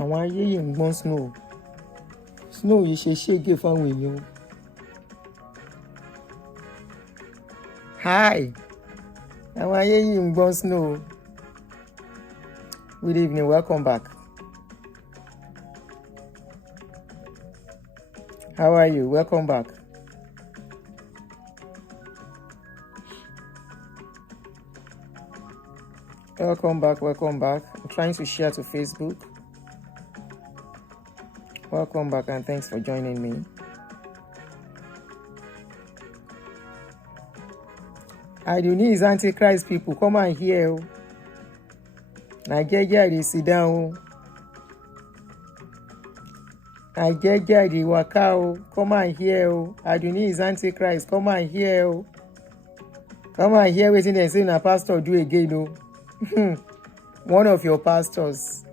Àwọn ayé yìí ń gbọ́n snow. Snow yìí ṣe ṣége fáwọn èèyàn. Hi. Àwọn ayé yìí ń gbọ́n snow. Good evening, welcome back. How are you? Welcome back. Welcome back, welcome back. I'm trying to share to Facebook. Welcome back and thanks for joining me. Aduni is Antichrist, people. Come and hear. Nigeria, they sit down. Nigeria, they walk out. Come and hear. Aduni is Antichrist. Come and hear. Come and hear what they say. Na pastor do again. One of your pastors.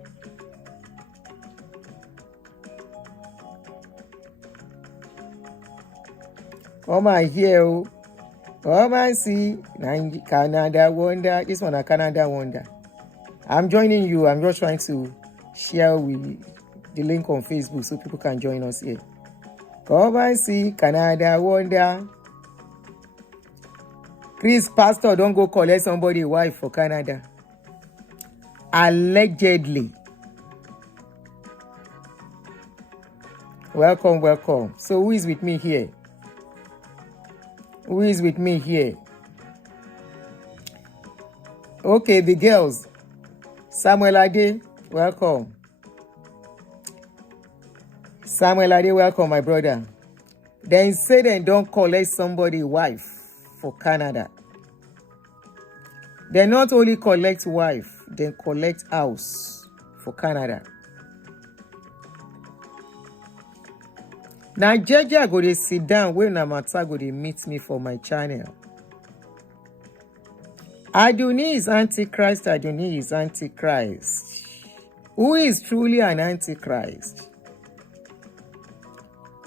Come and hear. Come and see. Canada wonder. This one a Canada wonder. I'm joining you. I'm just trying to share with the link on Facebook so people can join us here. Come and see. Canada wonder. Chris, pastor, don't go collect somebody's wife for Canada. Allegedly. Welcome, welcome. So who is with me here? Who is with me here? Okay, the girls. Samuel Ade, welcome. Samuel Ade, welcome, my brother. Then say they don't collect somebody's wife for Canada. They not only collect wife, they collect house for Canada. Now, Georgia go to sit down when Namata go to meet me for my channel. Aduni is Antichrist, Aduni is Antichrist. Who is truly an Antichrist?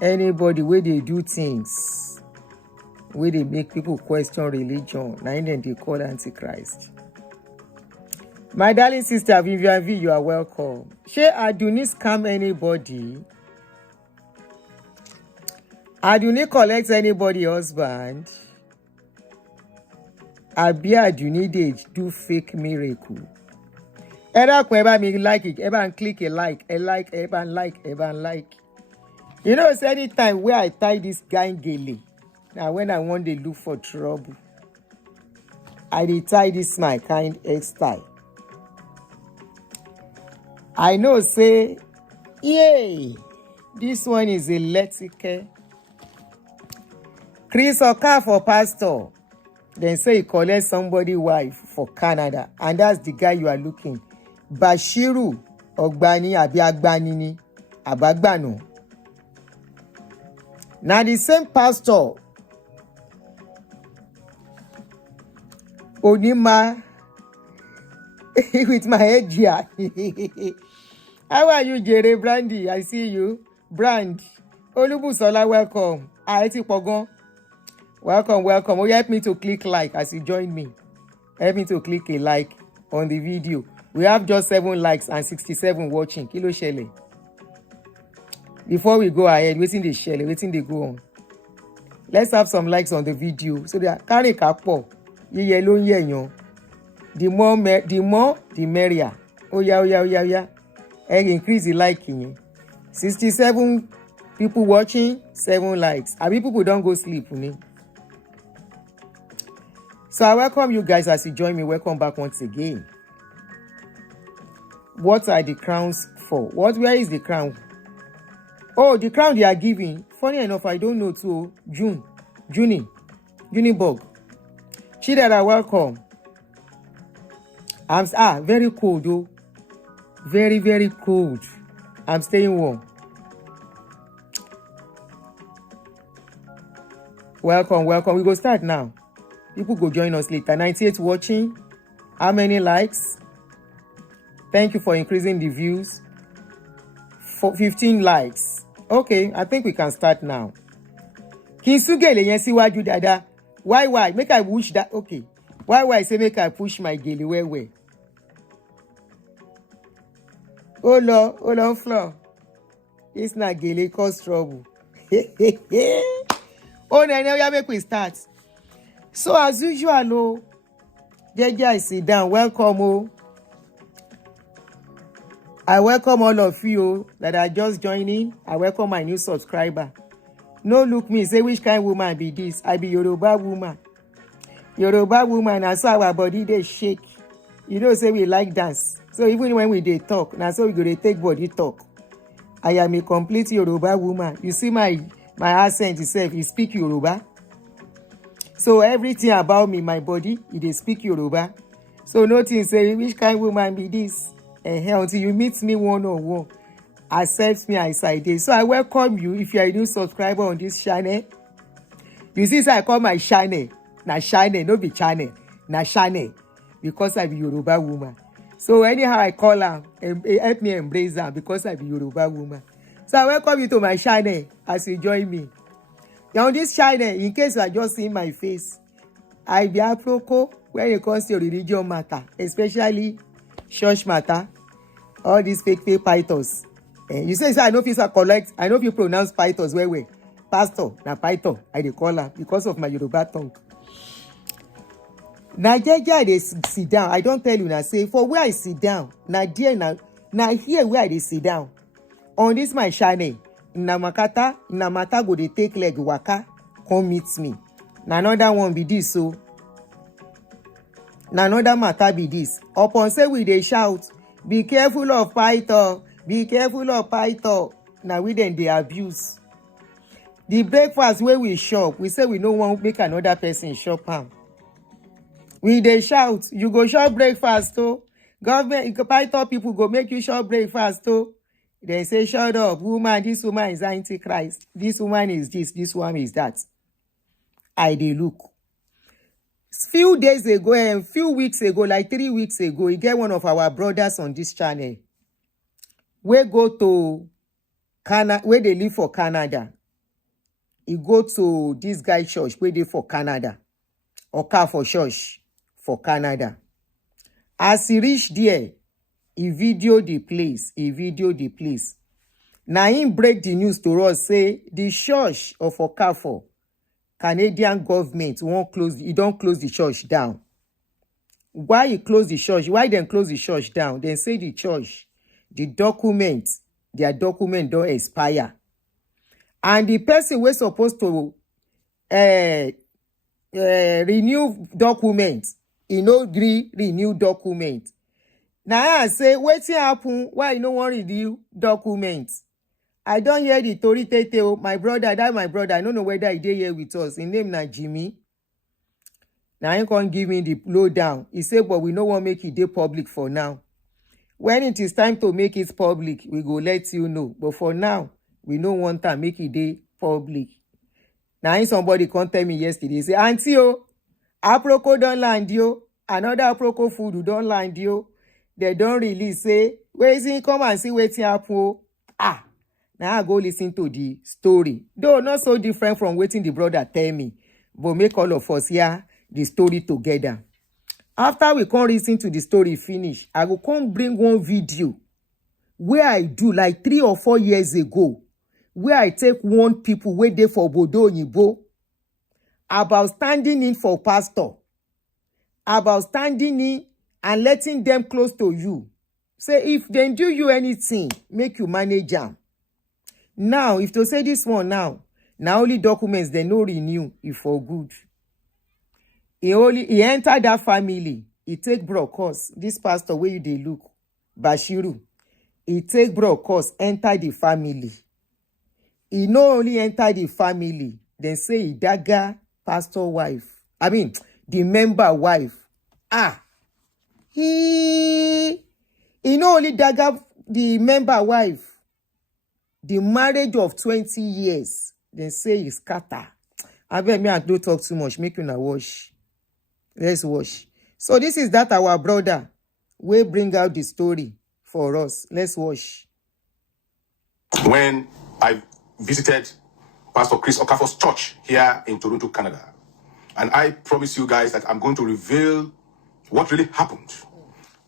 Anybody where they do things where they make people question religion, now then they call Antichrist. My darling sister Vivian V, you are welcome. She Aduni scam anybody? Aduni collects anybody husband? Abi Aduni they do fake miracle? Ever me like it, ever click a like, ever like. You know, it's any time where I tie this guy gele. Now when I want to look for trouble, I dey tie this my kind hairstyle. I know say, yay, this one is electric. Chris Okafor pastor. Then say he collect somebody wife for Canada. And that's the guy you are looking. Bashiru Ogbani Abi Agbanini Abagbano. Now the same pastor Onima with my head here. How are you, Jere Brandy? I see you. Brand. Olubusola, welcome. Aeti Pogon. Welcome, welcome. Oh, help me to click like as you join me. Help me to click a like on the video. We have just 7 likes and 67 watching. Kilo shele. Before we go ahead, waiting the shele, waiting they go on. Let's have some likes on the video so that carry kapo. The more, the merrier. Oh yeah. And increase the liking. 67 people watching, 7 likes. I mean, people don't go sleep. So I welcome you guys as you join me. Welcome back once again. What are the crowns for? Where is the crown? Oh, the crown they are giving. Funny enough, I don't know too. Junibug. Chidera, welcome. I'm very cold though. Very, very cold. I'm staying warm. Welcome. We go start now. People go join us later. 98 watching. How many likes? Thank you for increasing the views. For 15 likes. Okay, I think we can start now. Kinsugele yensi waju dada. Why? Make I push that. Okay. Why? Say make I push my gele where? Hold on, floor. It's not gele cause trouble. Oh, now make we start. So as usual, Jeje, I sit down. Welcome, I welcome all of you that are just joining. I welcome my new subscriber. No look me, say which kind of woman be this? I be Yoruba woman. Yoruba woman, and so our body they shake. You know, say we like dance. So even when we dey talk, now so we go dey take body talk. I am a complete Yoruba woman. You see my accent itself, it speak Yoruba. So everything about me, my body, it dey speak Yoruba. So nothing say which kind of woman be this? Until you meet me one-on-one, accept me as I dey. So I welcome you if you are a new subscriber on this channel. You see, so I call my channel. Na channel, no be channel. Na channel. Because I be Yoruba woman. So anyhow I call her, help me embrace her because I be Yoruba woman. So I welcome you to my channel as you join me. Now on this channel, in case you are just seeing my face, I be aproko when it comes to religion matter, especially church matter, all these fake pythons. You say I know if you collect, I know if you pronounce pythons well. Pastor, na python, I dey call her because of my Yoruba tongue. Na jeje I dey sit down. I don't tell you na say for where I sit down, na there na here where I dey sit down. On this my channel, na mata go dey take leg waka come meet me. Na another one be this, so na another matter be this. Upon say we dey shout, be careful of python, be careful of python. Na we dem dey abuse. The breakfast wey we chop, we say we no wan make another person chop am. We dey shout, you go chop breakfast too. Government, python people go make you chop breakfast too. They say, shut up, woman, this woman is Antichrist. This woman is this one is that. I dey look. Few days ago and few weeks ago, like 3 weeks ago, he get one of our brothers on this channel. We go to Canada, where they live for Canada. He go to this guy church where they for Canada. Okafor church for Canada. As he reach there, he video the place. Now him break the news to us, say the church of Okafor, Canadian government won't close, he don't close the church down. Why he close the church? Why then close the church down? Then say the church, their document don't expire. And the person we're supposed to renew document, he no agree renew document. Now I say, wetin happen? Why you no wan renew document? I don't hear the tori tete. My brother, I don't know whether he dey here with us. His name na Jimmy. Now he can't give me the lowdown. He say, but we no wan make it dey public for now. When it is time to make it public, we go let you know. But for now, we no want to make it dey public. Now somebody come tell me yesterday, say, Aunty, aproko don land yo. Another aproko food don land yo. They don't release, say, where is he? Come and see wetin happen. Now I go listen to the story. Though not so different from wetin the brother tell me, but make all of us hear the story together. After we come listen to the story finish, I go come bring one video where I do like 3 or 4 years ago, where I take one people where they for Bodo Onyibo about standing in for pastor, about standing in and letting them close to you. Say if they do you anything, make you manage them. Now, if to say this one now only documents they no renew, if for good. He entered that family. He take broadcast. This pastor where you dey look, Bashiru. He take broadcast, enter the family. He not only enter the family, then say he dagger pastor wife. I mean, the member wife. He not only dagger the member wife. The marriage of 20 years, then say he scatter. I bet me I don't talk too much. Make you now watch. Let's watch. So this is that our brother will bring out the story for us. Let's watch. When I visited Pastor Chris Okafor's church here in Toronto, Canada, and I promise you guys that I'm going to reveal what really happened.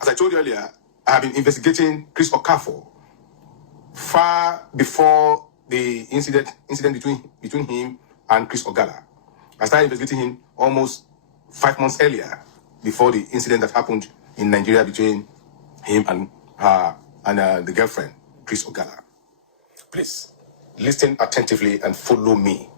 As I told you earlier, I have been investigating Chris Okafor far before the incident between him and Chris Ogala. I started investigating him almost 5 months earlier, before the incident that happened in Nigeria between him and the girlfriend, Chris Ogala. Please listen attentively and follow me.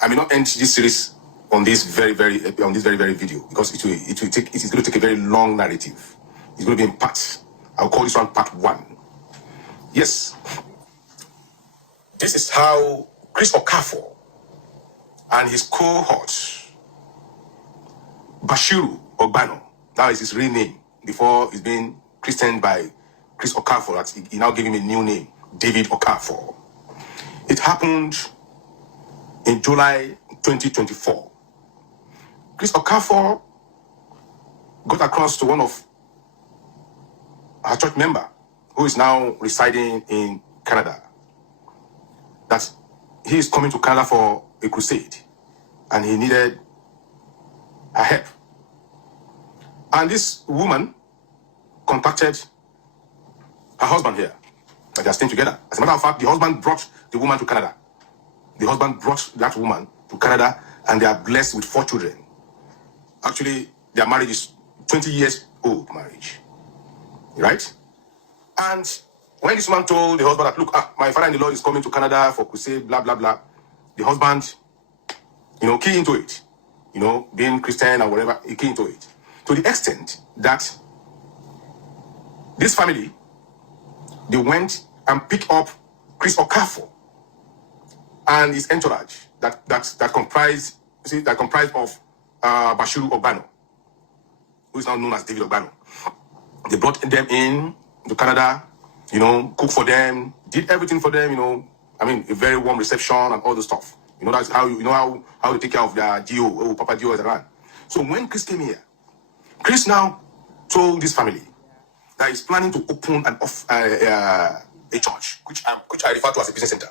I may not end this series on this very video, because it is going to take a very long narrative. It's going to be in parts. I'll call this one part 1. Yes. This is how Chris Okafor and his cohort, Bashiru Ogbano, that is his real name, before he's being christened by Chris Okafor, that he now gave him a new name, David Okafor. It happened in July 2024. Chris Okafor got across to one of her church member, who is now residing in Canada, that he is coming to Canada for a crusade and he needed her help. And this woman contacted her husband here, that they are staying together. As a matter of fact, the husband brought the woman to Canada. The husband brought that woman to Canada, and they are blessed with 4 children. Actually, their marriage is 20 years old marriage, right? And when this woman told the husband that, look, my father-in-law is coming to Canada for crusade, blah, blah, blah, the husband, key into it. Being Christian or whatever, he key into it. To the extent that this family, they went and picked up Chris Okafor and his entourage that comprised of Bashiru Ogbano, who is now known as David Ogbano. They brought them in to Canada, cook for them, did everything for them, a very warm reception and all the stuff. That's how how they take care of their GO. Oh, Papa GO is around. So when Chris came here, Chris now told this family that he's planning to open a church, which I refer to as a business center,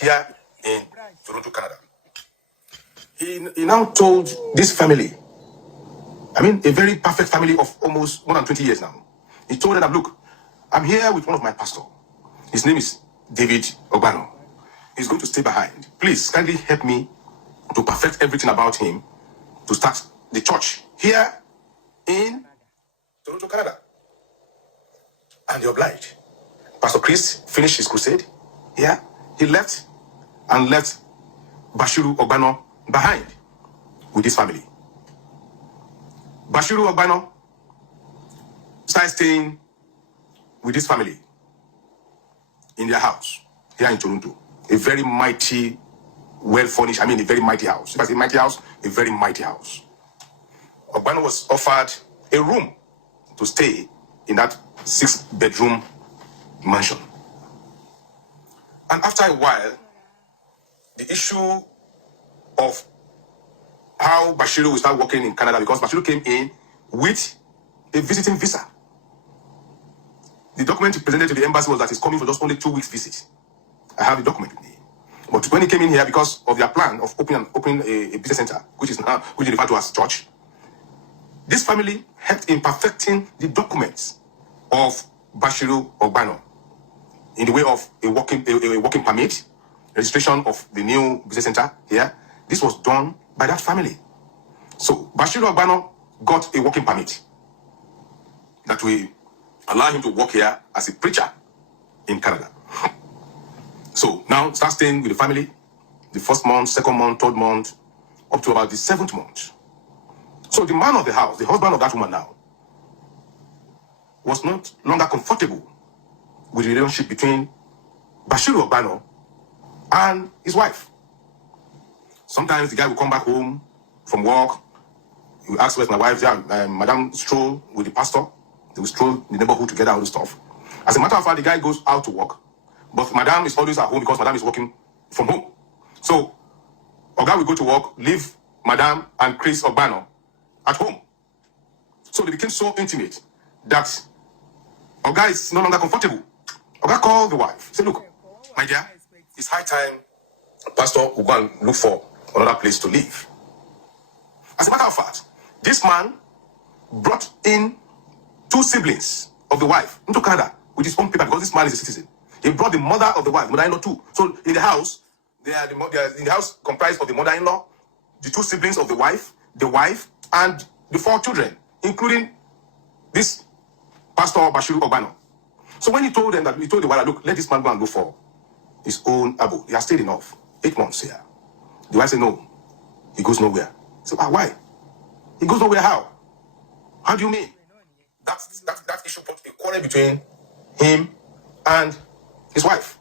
here in Toronto, Canada. He now told this family, a very perfect family of almost more than 20 years now. He told them, look, I'm here with one of my pastors. His name is David Ogbano. He's going to stay behind. Please, kindly help me to perfect everything about him to start the church here in Toronto, Canada. And they obliged. Pastor Chris finished his crusade here. He left Bashiru Ogbano behind with his family. Bashiru Ogbano started staying with his family in their house here in Toronto. A very mighty, well-furnished, a very mighty house. If I say mighty house, a very mighty house. Ogbano was offered a room to stay in that 6-bedroom mansion. And after a while, the issue of how Bashiru will start working in Canada, because Bashiru came in with a visiting visa. The document he presented to the embassy was that he's coming for just only 2 weeks visit. I have the document with me. But when he came in here, because of their plan of opening a business center, which is referred to as church, this family helped in perfecting the documents of Bashiru Ogbano in the way of a working permit, registration of the new business center here. This was done by that family. So Bashiru Ogbano got a working permit that will allow him to work here as a preacher in Canada. So now start staying with the family, the first month, second month, third month, up to about the 7th month. So the man of the house, the husband of that woman now, was not longer comfortable with the relationship between Bashiru Ogbano and his wife. Sometimes the guy will come back home from work. He will ask where's my wife. Madam stroll with the pastor. They will stroll in the neighborhood together, all the stuff. As a matter of fact, the guy goes out to work, but Madam is always at home because Madam is working from home. So Oga will go to work, leave Madam and Chris Ogbano at home. So they became so intimate that Oga is no longer comfortable. Oga called the wife. Say, look, my dear, it's high time Pastor will go and look for another place to live. As a matter of fact, this man brought in 2 siblings of the wife into Canada with his own paper because this man is a citizen. He brought the mother of the wife, mother-in-law too. So in the house, they are in the house comprised of the mother-in-law, the two siblings of the wife, and the 4 children, including this Pastor Bashiru Ogbano. So when he told them that, he told the wife, look, let this man go and look for his own abo. He has stayed enough. 8 months here. The wife said, no, he goes nowhere. So why? He goes nowhere how? How do you mean? That issue put a quarrel between him and his wife.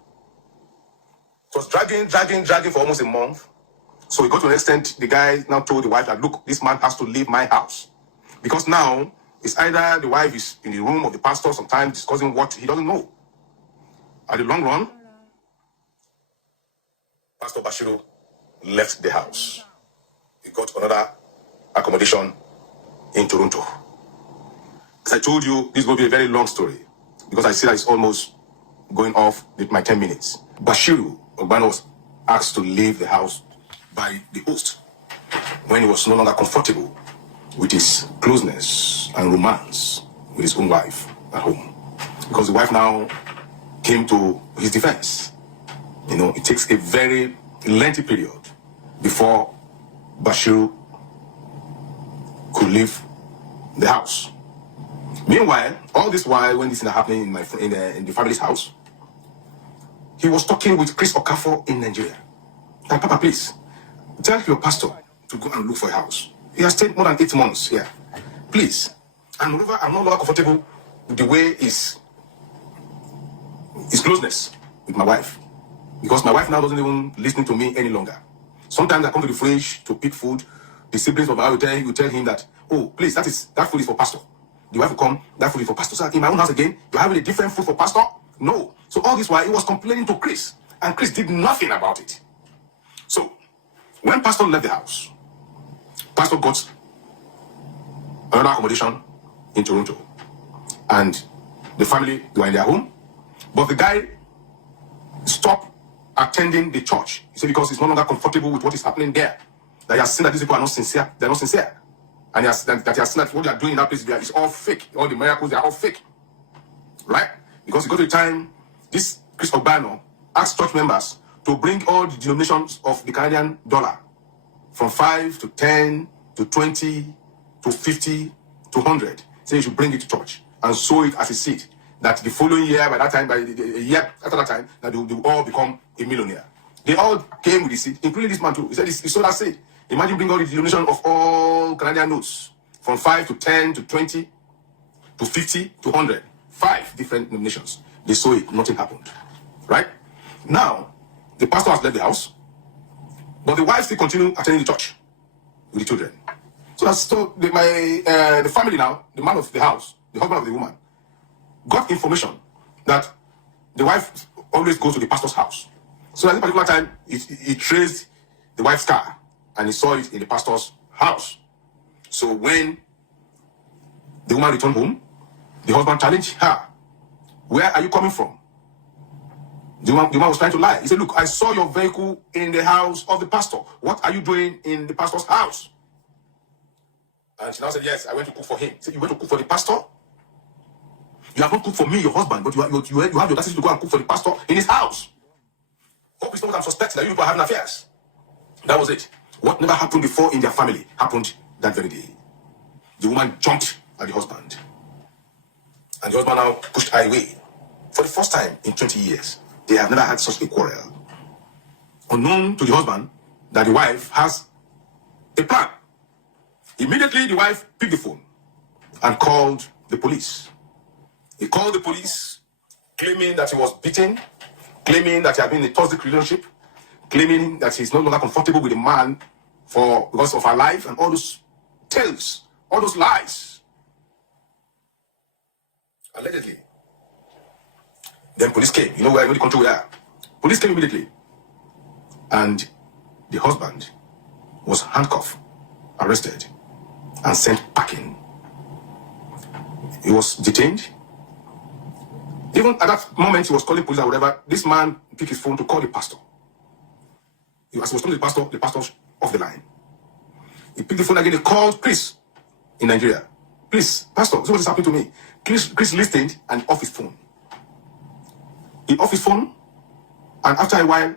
It was dragging for almost a month. So he got to an extent, the guy now told the wife that, look, this man has to leave my house. Because now, it's either the wife is in the room of the pastor sometimes discussing what he doesn't know. At the long run, Pastor Bashiru left the house. He got another accommodation in Toronto. As I told you, this is going to be a very long story because I see that it's almost going off with my 10 minutes. Bashiru Ogbano was asked to leave the house by the host when he was no longer comfortable with his closeness and romance with his own wife at home. Because the wife now came to his defense. You know, it takes a very lengthy period before Bashiru could leave the house. Meanwhile, all this while, when this is happening in the family's house, he was talking with Chris Okafor in Nigeria. Like, Papa, please, tell your pastor to go and look for a house. He has stayed more than 8 months here. Please. And moreover, I'm no longer comfortable with the way his closeness with my wife. Because my wife now doesn't even listen to me any longer. Sometimes I come to the fridge to pick food. The siblings of my wife will tell him that, oh, please, that food is for pastor. The wife will come, that food is for pastor. So in my own house again, you're having a different food for pastor? No. So all this while, he was complaining to Chris. And Chris did nothing about it. So when pastor left the house, pastor got another accommodation in Toronto. And the family were in their home. But the guy stopped attending the church. He said because he's no longer comfortable with what is happening there. That he has seen that these people are not sincere. They're not sincere. And he has seen that what they are doing in that place is all fake. All the miracles, they are all fake. Right? Because he got to a time, this Chris Ogbano asked church members to bring all the denominations of the Canadian dollar from 5 to 10 to 20 to 50 to 100. So you should bring it to church and sow it as a seed. That the following year, by that time, by a year after that time, that they will all become a millionaire. They all came with the seed, including this man too. He said he sowed that seed. Imagine bring all the denomination of all Canadian notes from 5 to 10 to 20 to 50 to 100. 5 different denominations. They saw it, nothing happened. Right? Now, the pastor has left the house, but the wife still continue attending the church with the children. So the family now, the man of the house, the husband of the woman, got information that the wife always goes to the pastor's house. So at this particular time, he traced the wife's car and he saw it in the pastor's house. So when the woman returned home, the husband challenged her. Where are you coming from? The woman was trying to lie. He said, look, I saw your vehicle in the house of the pastor. What are you doing in the pastor's house? And she now said, yes, I went to cook for him. He said, you went to cook for the pastor? You have not cooked for me, your husband, but you have the audacity to go and cook for the pastor in his house. Hope it's not what I'm suspecting, that you people are having affairs. That was it. What never happened before in their family happened that very day. The woman jumped at the husband. And the husband now pushed her away. For the first time in 20 years, they have never had such a quarrel. Unknown to the husband that the wife has a plan. Immediately, the wife picked the phone and called the police. He called the police, claiming that he was beaten, claiming that he had been in a toxic relationship, claiming that he's no longer comfortable with the man because of her life, and all those tales, all those lies. Allegedly. Then police came. You know where the control we are. Police came immediately. And the husband was handcuffed, arrested, and sent packing. He was detained. Even at that moment, he was calling police or whatever. This man picked his phone to call the pastor. As he was talking to the pastor's off the line. He picked the phone again. He called Chris in Nigeria. Please, pastor, this is what is happening to me. Chris listened and off his phone. He off his phone, and after a while,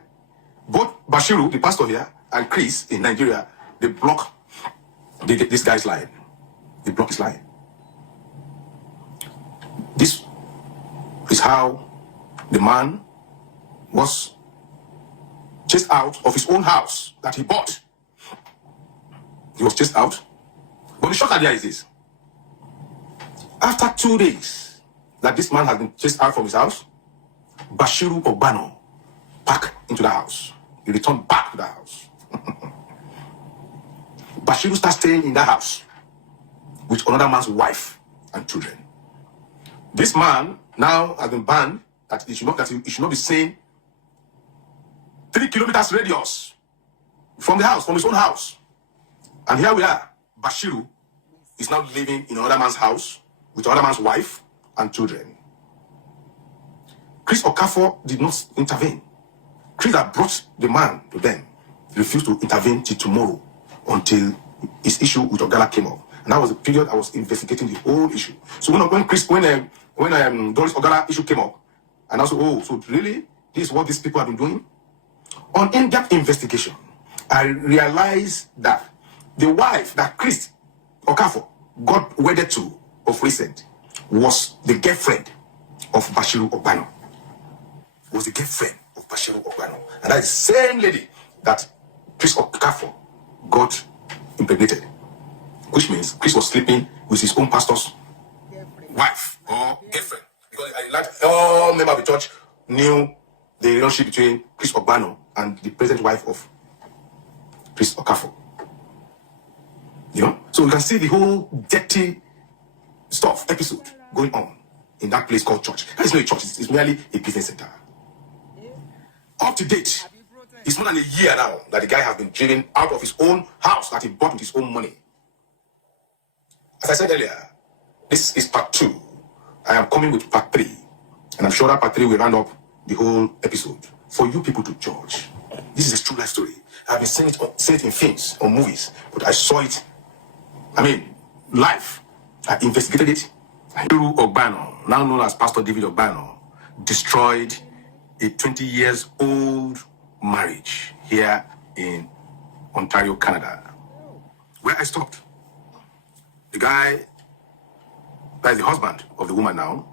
both Bashiru, the pastor here, and Chris in Nigeria, they block this guy's line. They block his line. This is how the man was chased out of his own house that he bought. He was chased out. But the short idea is this. After 2 days that this man has been chased out from his house, Bashiru Ogbano back into the house. He returned back to the house. Bashiru starts staying in that house with another man's wife and children. This man now has been banned that he should not be seen 3 kilometers radius from the house, from his own house. And here we are. Bashiru is now living in another man's house with another man's wife and children. Chris Okafor did not intervene. Chris that brought the man to them refused to intervene till tomorrow until his issue with Ogala came up. And that was the period I was investigating the whole issue. So when Doris Ogala issue came up, and also, so really, this is what these people have been doing? On in-depth investigation, I realized that the wife that Chris Okafor got wedded to of recent was the girlfriend of Bashiru Ogbano. Was the girlfriend of Bashiru Ogbano. And that is the same lady that Chris Okafor got impregnated. Which means Chris was sleeping with his own pastor's wife or girlfriend. Because all members of the church knew the relationship between Chris Ogbano and the present wife of Chris Okafor. You know? So you can see the whole dirty stuff, episode going on in that place called church. That is not a church, it's merely a business center. Up to date, it's more than a year now that the guy has been driven out of his own house that he bought with his own money. As I said earlier, this is part 2. I am coming with part 3. And I'm sure that part 3 will round up the whole episode for you people to judge. This is a true life story. I've been seeing it in films or movies, but I saw it, live. I investigated it. Bashiru Ogbano, now known as Pastor David Ogbano, destroyed a 20 years old marriage here in Ontario, Canada. Where I stopped. The guy, that is the husband of the woman now,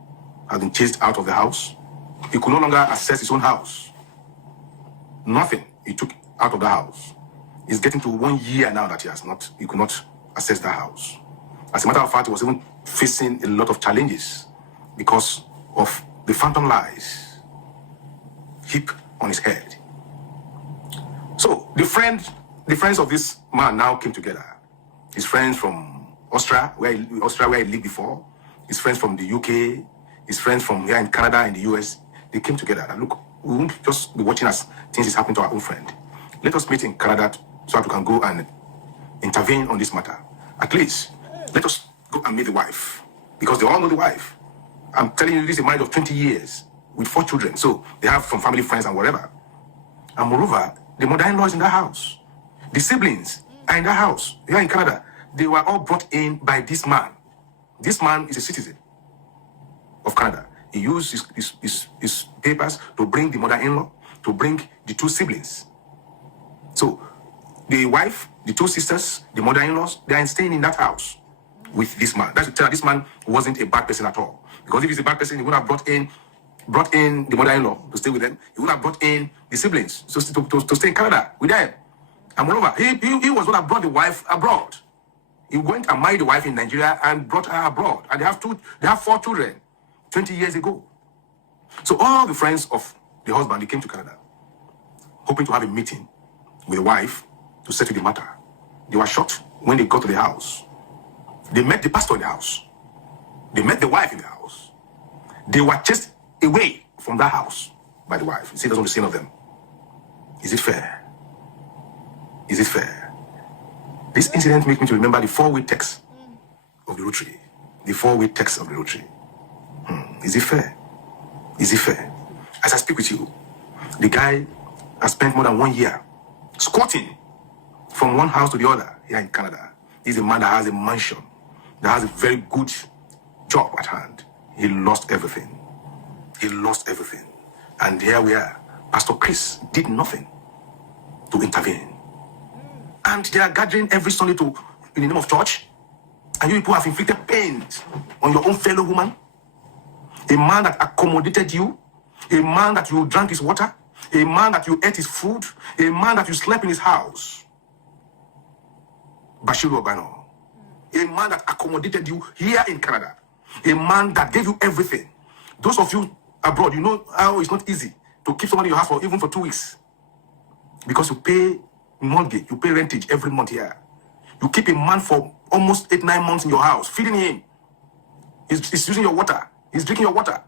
has been chased out of the house. He could no longer access his own house. Nothing he took out of the house. It's getting to 1 year now that he could not access the house. As a matter of fact, he was even facing a lot of challenges because of the phantom lies heaped on his head. So the friends of this man now came together. His friends from Austria, where he lived before, his friends from the UK, his friends from here in Canada and the US, they came together. And look, we won't just be watching as things is happening to our own friend. Let us meet in Canada so that we can go and intervene on this matter. At least, let us go and meet the wife. Because they all know the wife. I'm telling you, this is a marriage of 20 years with 4 children. So they have from family, friends, and whatever. And moreover, the mother-in-law is in that house. The siblings are in that house. Here in Canada, they were all brought in by this man. This man is a citizen of Canada. He used his papers to bring the mother-in-law, to bring the 2 siblings. So the wife, the 2 sisters, the mother-in-laws, they are staying in that house with this man. That's to tell this man wasn't a bad person at all. Because if he's a bad person, he would have brought in the mother-in-law to stay with them. He would have brought in the siblings to stay in Canada with them. And moreover, he was what have brought the wife abroad. He went and married the wife in Nigeria and brought her abroad. And they have 4 children 20 years ago. So all the friends of the husband, they came to Canada, hoping to have a meeting with the wife to settle the matter. They were shocked when they got to the house. They met the pastor in the house. They met the wife in the house. They were chased away from that house by the wife. You see, that's on the scene of them. Is it fair? Is it fair? This incident makes me to remember the 4-way text of the rotary. The 4-way text of the rotary. Is it fair? Is it fair? As I speak with you, the guy has spent more than 1 year squatting from one house to the other here in Canada. He's a man that has a mansion, that has a very good job at hand. He lost everything. He lost everything. And here we are. Pastor Chris did nothing to intervene. And they are gathering every Sunday in the name of church. And you people have inflicted pain on your own fellow woman. A man that accommodated you. A man that you drank his water. A man that you ate his food. A man that you slept in his house. Bashiru Obano. A man that accommodated you here in Canada. A man that gave you everything. Those of you abroad, you know how it's not easy to keep someone in your house for even for 2 weeks. Because you pay mortgage, you pay rentage every month here. You keep a man for almost 8-9 months in your house, feeding him. He's using your water. He's drinking your water,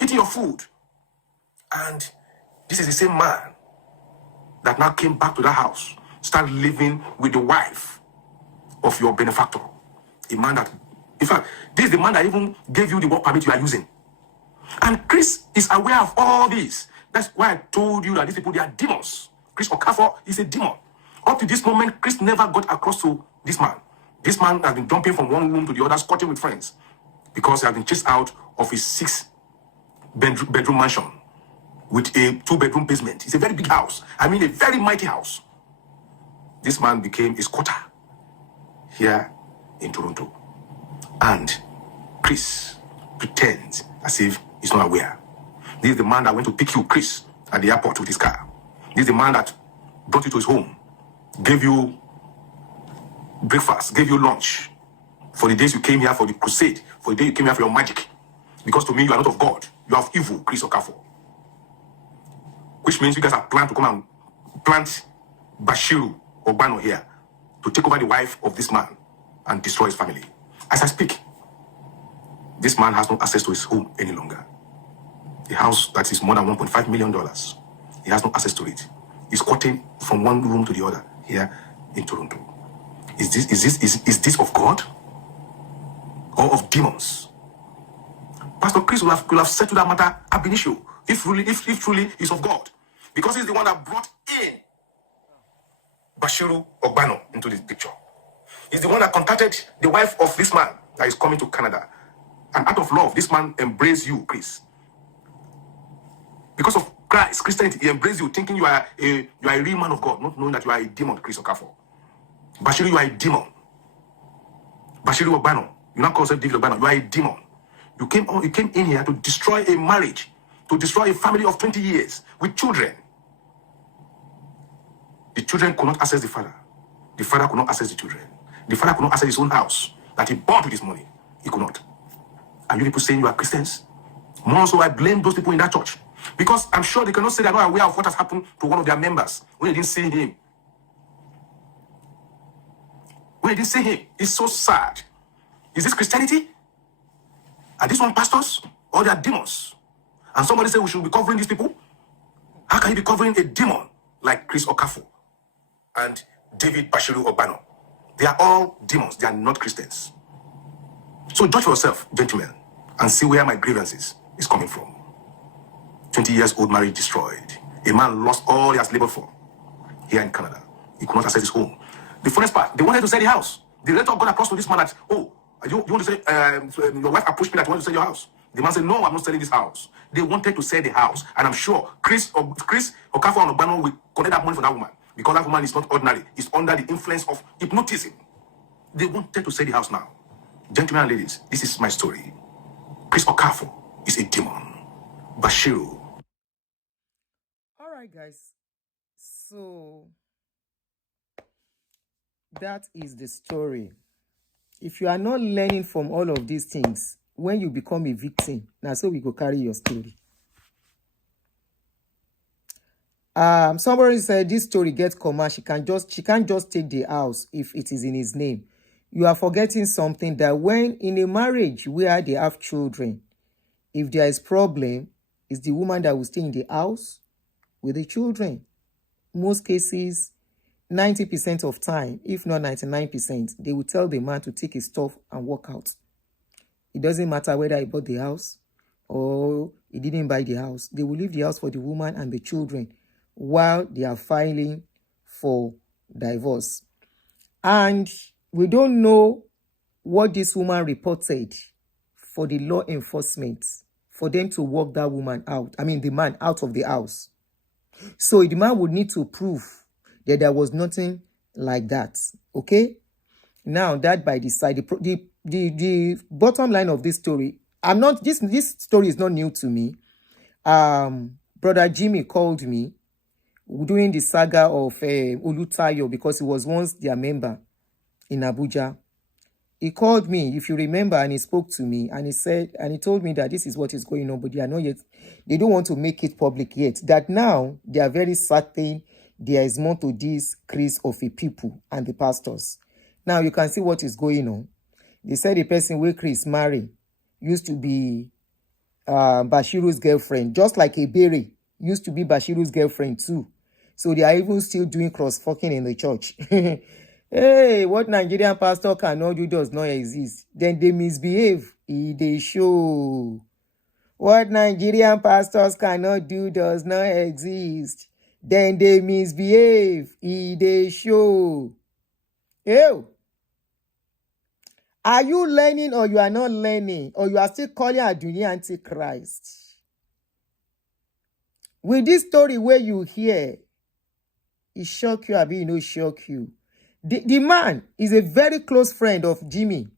eating your food. And this is the same man that now came back to that house, started living with the wife of your benefactor. A man that, in fact, this is the man that even gave you the work permit you are using. And Chris is aware of all this. That's why I told you that these people, they are demons. Chris Okafor is a demon. Up to this moment, Chris never got across to this man. This man has been jumping from one room to the other, squatting with friends, because he has been chased out of his 6-bedroom mansion with a 2-bedroom basement. It's a very big house. I mean, a very mighty house. This man became a squatter here in Toronto. And Chris pretends as if he's not aware. This is the man that went to pick you, Chris, at the airport with his car. This is the man that brought you to his home, gave you breakfast, gave you lunch. For the days you came here for the crusade, for the day you came here for your magic. Because to me, you are not of God. You have evil, Chris Okafor. Which means you guys are planned to come and plant Bashiru Obano here to take over the wife of this man and destroy his family. As I speak, this man has no access to his home any longer. The house that is more than $1.5 million. He has no access to it. He's squatting from one room to the other here in Toronto. Is this of God or of demons? Pastor Chris could have settled that matter ab initio if truly is of God, because he's the one that brought in Bashiru Obano into this picture. He's the one that contacted the wife of this man that is coming to Canada, and out of love, this man embraced you, Chris. Because of Christ, Christianity, he embraced you, thinking you are a real man of God, not knowing that you are a demon, Chris Okafor. Bashiru, you are a demon. Bashiru Obano, you not call yourself David Obano, you are a demon. You came in here to destroy a marriage, to destroy a family of 20 years with children. The children could not access the father. The father could not access the children. The father could not access his own house that he bought with his money. He could not. And you people saying you are Christians? More so, I blame those people in that church. Because I'm sure they cannot say they're not aware of what has happened to one of their members when they didn't see him. When they didn't see him, it's so sad. Is this Christianity? Are these one pastors? Or they are demons? And somebody said we should be covering these people? How can you be covering a demon like Chris Okafor and David Bashiru Obano? They are all demons. They are not Christians. So judge for yourself, gentlemen, and see where my grievances is coming from. 20 years old marriage destroyed. A man lost all he has labored for here in Canada. He could not access his home. The funniest part, they wanted to sell the house. The relator got across to this man that, you want to say, your wife approached me that you want to sell your house. The man said, no, I'm not selling this house. They wanted to sell the house. And I'm sure Chris Okafor and Obano will collect that money for that woman. Because that woman is not ordinary. It's under the influence of hypnotism. They wanted to sell the house now. Gentlemen and ladies, this is my story. Chris Okafor is a demon. Bashiru. All right, guys. So that is the story. If you are not learning from all of these things, when you become a victim, now so we go carry your story. Somebody said this story gets commercial. She can't just take the house if it is in his name. You are forgetting something, that when in a marriage where they have children, if there is problem, it's the woman that will stay in the house with the children. Most cases, 90% of time, if not 99%, they will tell the man to take his stuff and walk out. It doesn't matter whether he bought the house or he didn't buy the house. They will leave the house for the woman and the children while they are filing for divorce. And we don't know what this woman reported for the law enforcement, for them to walk that woman out, the man out of the house. So the man would need to prove that there was nothing like that. Okay? Now that by the side, the bottom line of this story, this story is not new to me. Brother Jimmy called me during the saga of Olutayo, because he was once their member in Abuja. He called me, if you remember, and he spoke to me, and he told me that this is what is going on, but they don't want to make it public yet. That now they are very certain there is more to this crease of a people and the pastors. Now you can see what is going on. They said the person where Chris married used to be Bashiru's girlfriend, just like Ebere used to be Bashiru's girlfriend too. So they are even still doing cross-fucking in the church. Hey, what Nigerian pastor cannot do does not exist. Then they misbehave. They show. What Nigerian pastors cannot do does not exist. Then they misbehave. They show. Ew. Are you learning, or you are not learning, or you are still calling Aduni Antichrist? With this story where you hear, it shock you, abi no shock you. The man is a very close friend of Jimmy.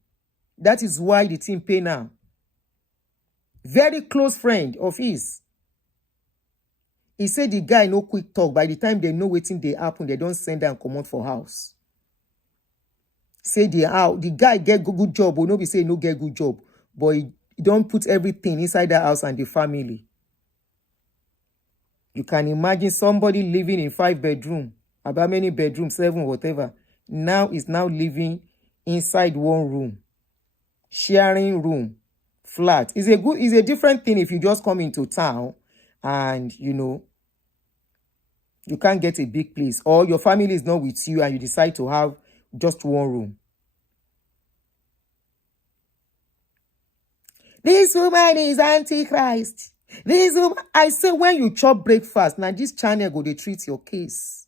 That is why the team pay now. Very close friend of his. He said the guy no quick talk. By the time they know wetin dey happen, they don't send them come out for house. Say the guy get good job, or no be say no get good job, but he don't put everything inside the house and the family. You can imagine somebody living in 5 bedroom, about many bedrooms, 7, whatever. Now is now living inside one room, sharing room, flat. It's a different thing if you just come into town and you can't get a big place, or your family is not with you and you decide to have just one room. This woman is Antichrist. This woman, I say, when you chop breakfast, now this channel go they treat your case.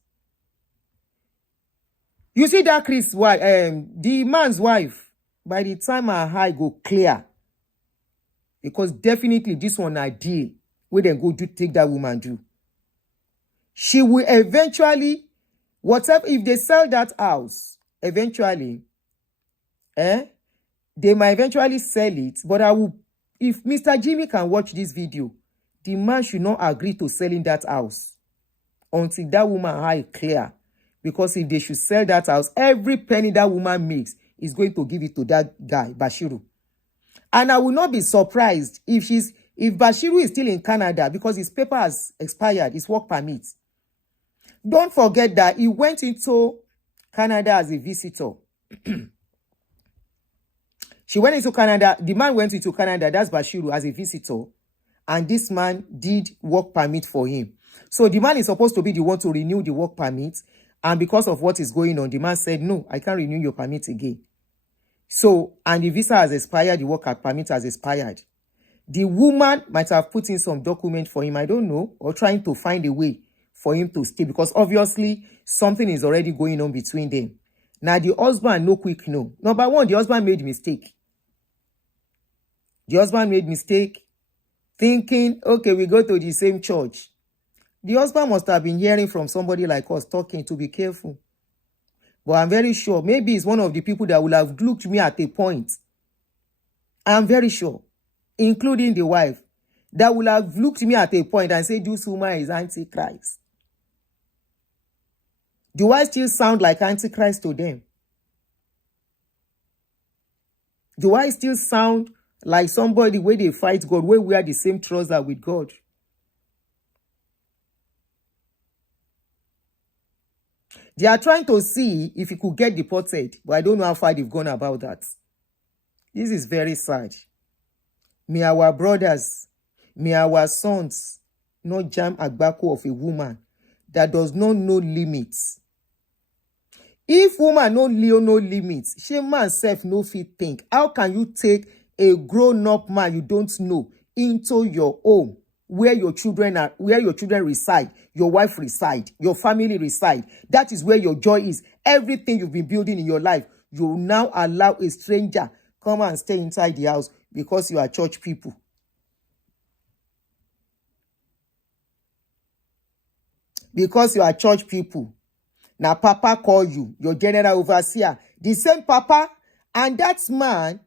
You see that Chris wife, the man's wife, by the time her eye go clear, because definitely this one ideal, where they go do take that woman do. She will eventually, whatever, if they sell that house, eventually, they might eventually sell it. But if Mr. Jimmy can watch this video, the man should not agree to selling that house until that woman eye clear. Because if they should sell that house, every penny that woman makes is going to give it to that guy, Bashiru. And I will not be surprised if Bashiru is still in Canada, because his paper has expired, his work permit. Don't forget that he went into Canada as a visitor. She went into Canada, the man went into Canada, that's Bashiru, as a visitor. And this man did work permit for him. So the man is supposed to be the one to renew the work permit. And because of what is going on, the man said, no, I can't renew your permit again. So, and the visa has expired, the work permit has expired. The woman might have put in some document for him, I don't know, or trying to find a way for him to stay, because obviously something is already going on between them. Now, the husband, no quick no. Number one, the husband made mistake. The husband made mistake thinking, okay, we go to the same church. The husband must have been hearing from somebody like us talking to be careful. But I'm very sure, maybe it's one of the people that will have looked me at a point. I'm very sure, including the wife, that will have looked me at a point and said, this woman is Antichrist. Do I still sound like Antichrist to them? Do I still sound like somebody where they fight God, where we wear the same trouser with God? They are trying to see if he could get deported, but I don't know how far they've gone about that. This is very sad. May our brothers, may our sons not jam agbako of a woman that does not know limits. If woman no limits, she man self no fit think. How can you take a grown-up man you don't know into your home, where your children reside, your wife reside, your family reside? That is where your joy is. Everything you've been building in your life, you now allow a stranger come and stay inside the house. because you are church people. Because you are church people. Now Papa call you, your general overseer. The same Papa, and that man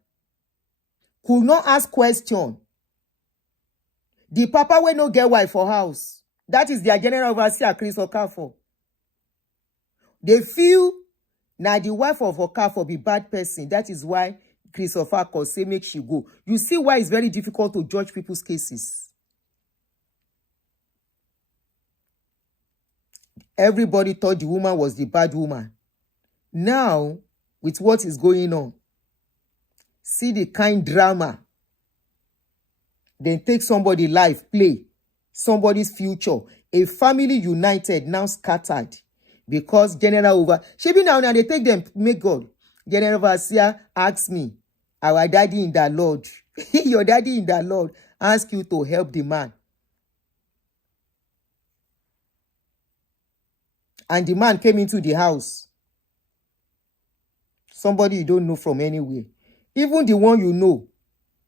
could not ask question. The Papa will not get wife for house. That is their general overseer, Chris Okafor. They feel now the wife of Okafor be bad person. That is why Chris Okafor say make she go. You see why it's very difficult to judge people's cases. Everybody thought the woman was the bad woman. Now, with what is going on, see the kind drama. Then take somebody's life, play somebody's future. A family united, now scattered. Because general over... Shebi now they take them, make God. General overseer asked me, our daddy in the Lord, your daddy in the Lord, ask you to help the man. And the man came into the house. Somebody you don't know from anywhere. Even the one you know,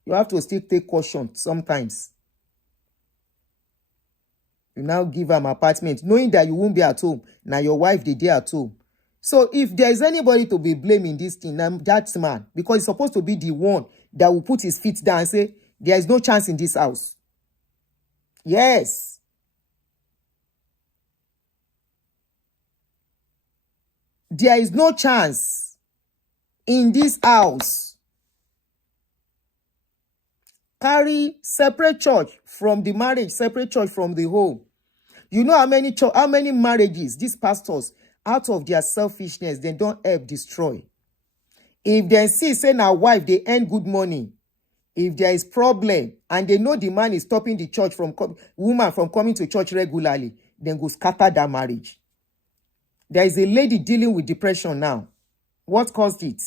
you have to still take caution sometimes. You now give am apartment, knowing that you won't be at home. Now your wife, they at home. So if there is anybody to be blaming this thing, that man, because he's supposed to be the one that will put his feet down and say, there is no chance in this house. Yes. There is no chance in this house. Carry separate church from the marriage, separate church from the home. You know how many marriages these pastors, out of their selfishness, they don't help destroy. If they see, say now wife, they earn good money. If there is problem and they know the man is stopping the church from woman from coming to church regularly, then go scatter that marriage. There is a lady dealing with depression now. What caused it?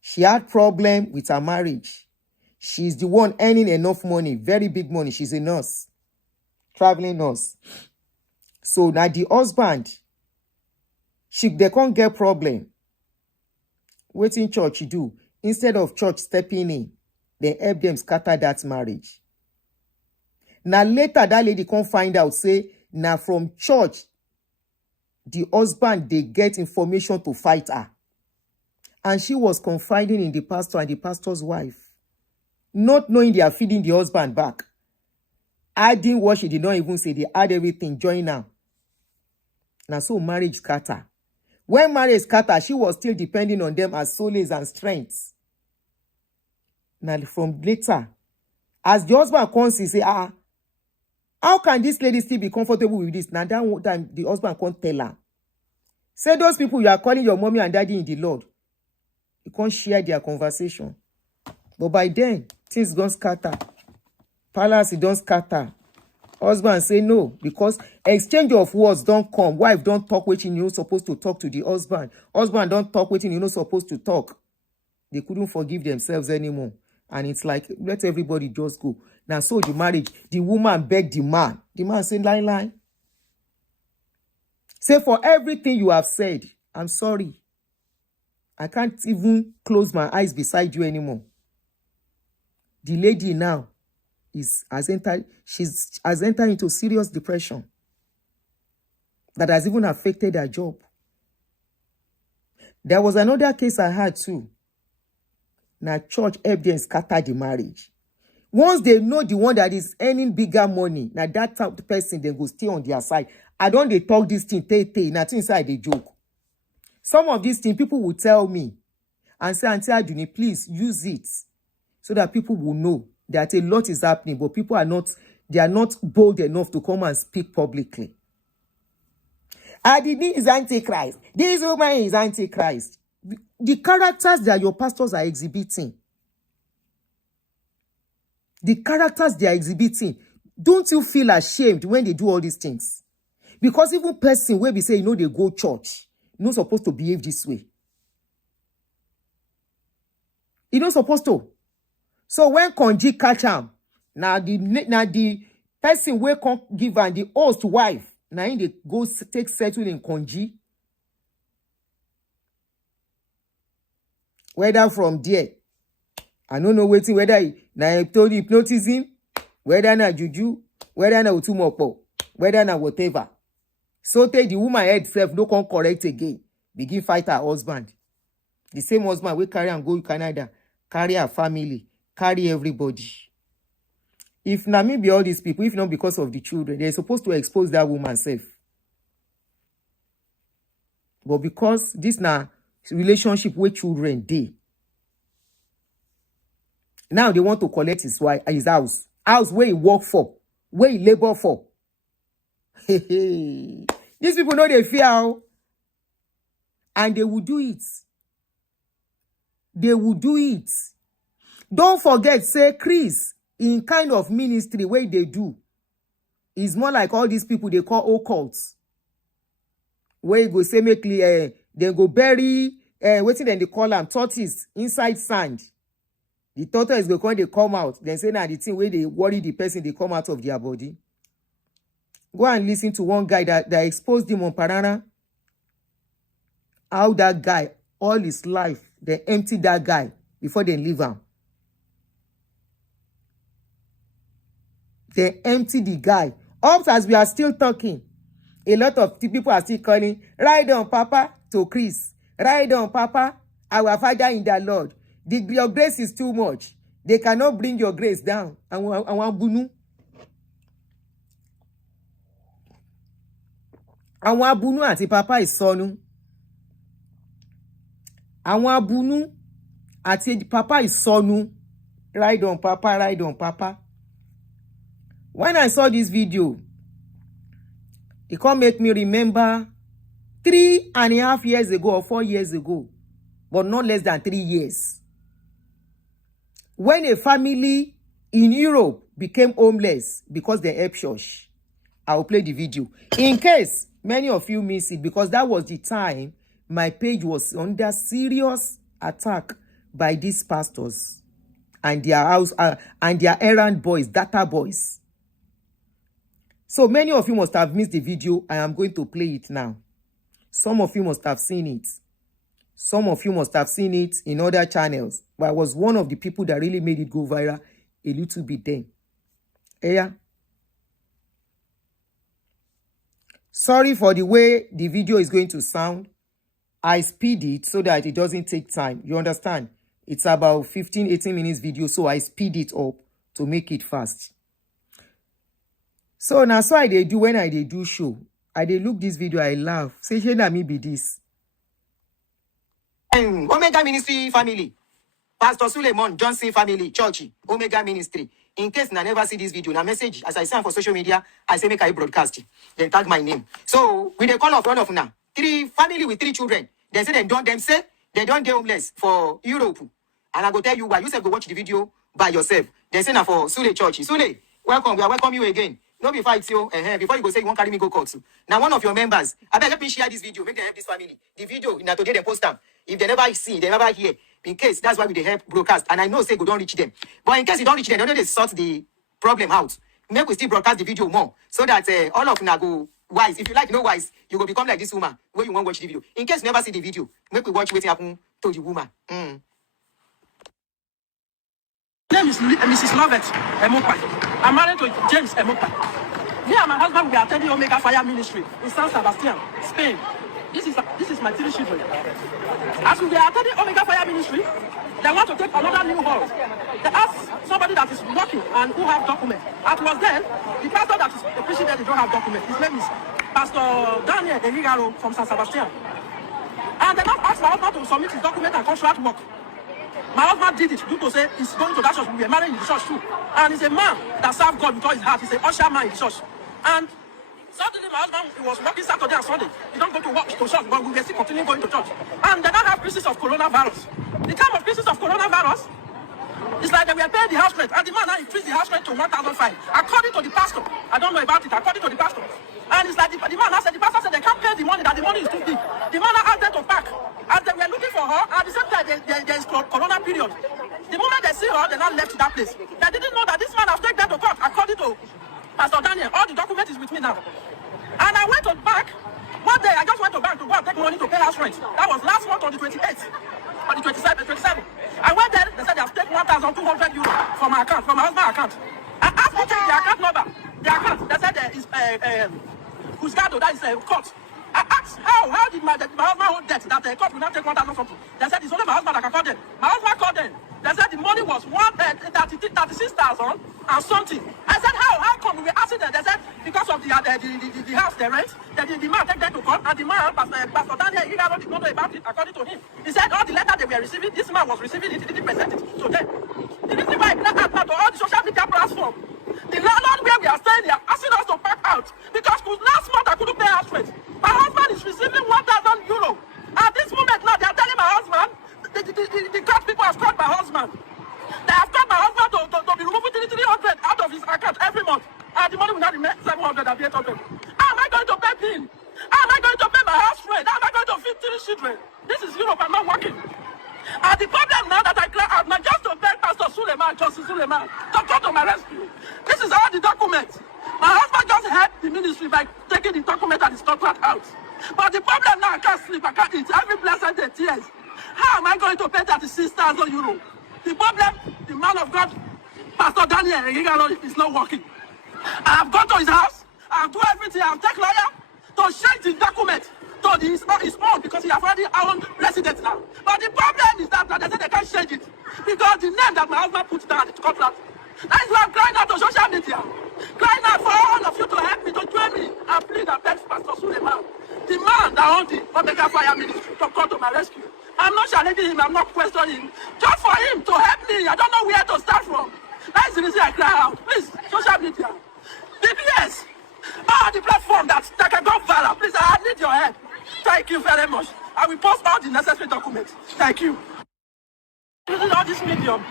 She had problem with her marriage. She's the one earning enough money, very big money. She's a nurse, traveling nurse. So now the husband, they can't get problem. Waiting church you do. Instead of church stepping in, they help them scatter that marriage. Now later that lady can't find out, say, now from church, the husband, they get information to fight her. And she was confiding in the pastor and the pastor's wife. Not knowing they are feeding the husband back. Adding what she did not even say. They add everything, join now. Now so marriage scatter. When marriage scatter, she was still depending on them as solace and strength. Now from later, as the husband comes, he say, how can this lady still be comfortable with this? Now that time, the husband can't tell her. Say those people you are calling your mommy and daddy in the Lord. You can't share their conversation. But by then, things don't scatter. Palace, it don't scatter. Husband say no, because exchange of words don't come. Wife don't talk waiting, you're not supposed to talk to the husband. Husband don't talk waiting, you're not supposed to talk. They couldn't forgive themselves anymore. And it's like, let everybody just go. Now, so the marriage, the woman begged the man. The man said, lie. Say, for everything you have said, I'm sorry. I can't even close my eyes beside you anymore. The lady now has entered into serious depression that has even affected her job. There was another case I had too. Now, church evidence scattered the marriage. Once they know the one that is earning bigger money, now that type of person then go stay on their side. I don't they talk this thing, nothing inside the joke. Some of these things people will tell me and say, Aunty Aduni, please use it so that people will know that a lot is happening, but people are not bold enough to come and speak publicly. Aduni is Antichrist. This woman is Antichrist. The characters that your pastors are exhibiting, don't you feel ashamed when they do all these things? Because even person where we say, they go church, not supposed to behave this way. You're not supposed to. So when Konji catch him, now the person where can give and the host wife, now they go take settle in Konji. Whether from there, I don't know waiting whether na hypnotism, whether na juju, whether na utumopo, whether na whatever. So take the woman head self no come correct again. Begin fight her husband. The same husband will carry and go to Canada, carry her family, carry everybody. If na me be all these people, if not because of the children, they're supposed to expose that woman self. But because this na relationship with children dey, now they want to collect his wife, his house where he work for, where he labor for. These people know they fear, and they will do it. They will do it. Don't forget, say Chris, in kind of ministry where they do, is more like all these people they call occults. Where you go say make they go bury waiting then they call them tortoise inside sand. The tortoise go when they come out, then say now the thing where they worry the person, they come out of their body. Go and listen to one guy that exposed him on Parana. How that guy, all his life, they empty that guy before they leave him. They empty the guy. Up as we are still talking, a lot of people are still calling, ride on Papa to Chris. Ride on Papa, our Father in the Lord. Your grace is too much. They cannot bring your grace down. Àwọn abunu àti Papa ìsọnù. Àwọn abunu àti Papa ìsọnù. Ride on Papa, ride on Papa. When I saw this video, it can't make me remember 3.5 years ago or 4 years ago, but not less than 3 years. When a family in Europe became homeless because they helped church. I will play the video. In case many of you miss it, because that was the time my page was under serious attack by these pastors and their house and their errand boys, data boys. So many of you must have missed the video. I am going to play it now. Some of you must have seen it. Some of you must have seen it in other channels. But I was one of the people that really made it go viral a little bit then. Yeah. Sorry for the way the video is going to sound. I speed it so that it doesn't take time. You understand? It's about 15-18 minutes video, so I speed it up to make it fast. So now, so I they do when I they do show. I they look this video, I laugh. Say, hey, na me be this. Omega Ministry family. Pastor Suleiman Johnson family, church, Omega Ministry. In case I never see this video, na message, as I send for social media, I say make I broadcast it. Then tag my name. So, with the call of one of now, 3 family with 3 children. They say they don't get homeless for Europe. And I go tell you why. You say go watch the video by yourself. They say now for Sule Church. Sule, welcome. We are welcome you again. No be fight you. Before you go say you won't carry me go court. Now one of your members, I beg let me share this video. Make them help this family. The video in today they post them. If they never see, they never hear. In case that's why we they help broadcast. And I know say go don't reach them. But in case you don't reach them, they know they sort the problem out. Make we still broadcast the video more so that all of them go wise. If you like no wise, you will become like this woman where you won't watch the video. In case you never see the video, make we watch what happened to the woman. My name is Mrs. Lovett Emopa. I'm married to James Emopa. Me and my husband, we are attending Omega Fire Ministry in San Sebastian, Spain. This is my 3 children. As we are attending Omega Fire Ministry, they want to take another new hall. They ask somebody that is working and who have documents. As was then, the pastor that is preaching there, they don't have documents. His name is Pastor Daniel Enigaro from San Sebastian. And they now asked my husband to submit his document and contract work. My husband did it due to say he's going to that church. We were married in the church too. And he's a man that serves God with all his heart. He's an usher man in the church. And suddenly my husband was working Saturday and Sunday. He don't go to work to church, but we were still continuing going to church. And they now have cases of coronavirus. The time of cases of coronavirus, it's like they were paying the house rent. And the man now increased the house rent to 1,500. According to the pastor. I don't know about it. According to the pastor. And it's like the man now said, the pastor said they can't pay the money, that the money is too big. The man now asked them to pack. As they were looking for her, at the same time, there is corona period. The moment they see her, they now left that place. They didn't know that this man has taken them to court, according to Pastor Daniel. All the document is with me now. And I went to bank. One day, I just went to bank to go and take money to pay house rent. That was last month on the 28th, or the 27th. I went there, they said they have taken 1,500 from my account, from my husband's account. I asked to check the account number. The account, they said Cusgado, that is court. I asked how did my husband hold debt that the court will not take 1,000 something. They said it's only my husband that can call them. My husband called them. They said the money was 36,000 and something. I said how come we were asking them? They said because of the house they rent, the man take them to court, and the man, Pastor Daniel, he didn't know about it according to him. He said all the letter they were receiving, this man was receiving it, he didn't present it to them. The reason why I can't add to all the social media platforms, the landlord where we are staying here asking us to pack out because last month I couldn't pay house rent. My husband is receiving 1,000 euro. At this moment now, they are telling my husband, the court people have called my husband. They have called my husband to be removing 300 out of his account every month. And the money will not remain 700 and 800. How am I going to pay bill? How am I going to pay my house rent? How am I going to feed 3 children? This is Europe, I'm not working. And the problem now that I clear out now just to beg Pastor Suleiman, Justice Suleiman, to come to my rescue. This is all the documents. My husband just helped the ministry by taking the document and the contract out. But the problem now, I can't sleep, I can't eat. Every blessed day, tears. How am I going to pay 36,000 euro? The problem, the man of God, Pastor Daniel, is not working. I have gone to his house, I have done everything, I have taken lawyer to change the document to his own because he has already owned residence now. But the problem is that they say they can't change it because the name that my husband put down in the contract. That is why I'm crying out to social media. Crying out for all of you to help me, to join me and plead and beg Pastor Suleiman, the man that owns the Omega Fire Ministry, to come to my rescue. I'm not challenging him, I'm not questioning him. Just for him to help me, I don't know where to start from. That is the reason I cry out. Please, social media, BBS, the platform that can go viral. Please, I need your help. Thank you very much. I will post all the necessary documents. Thank you. Using all this medium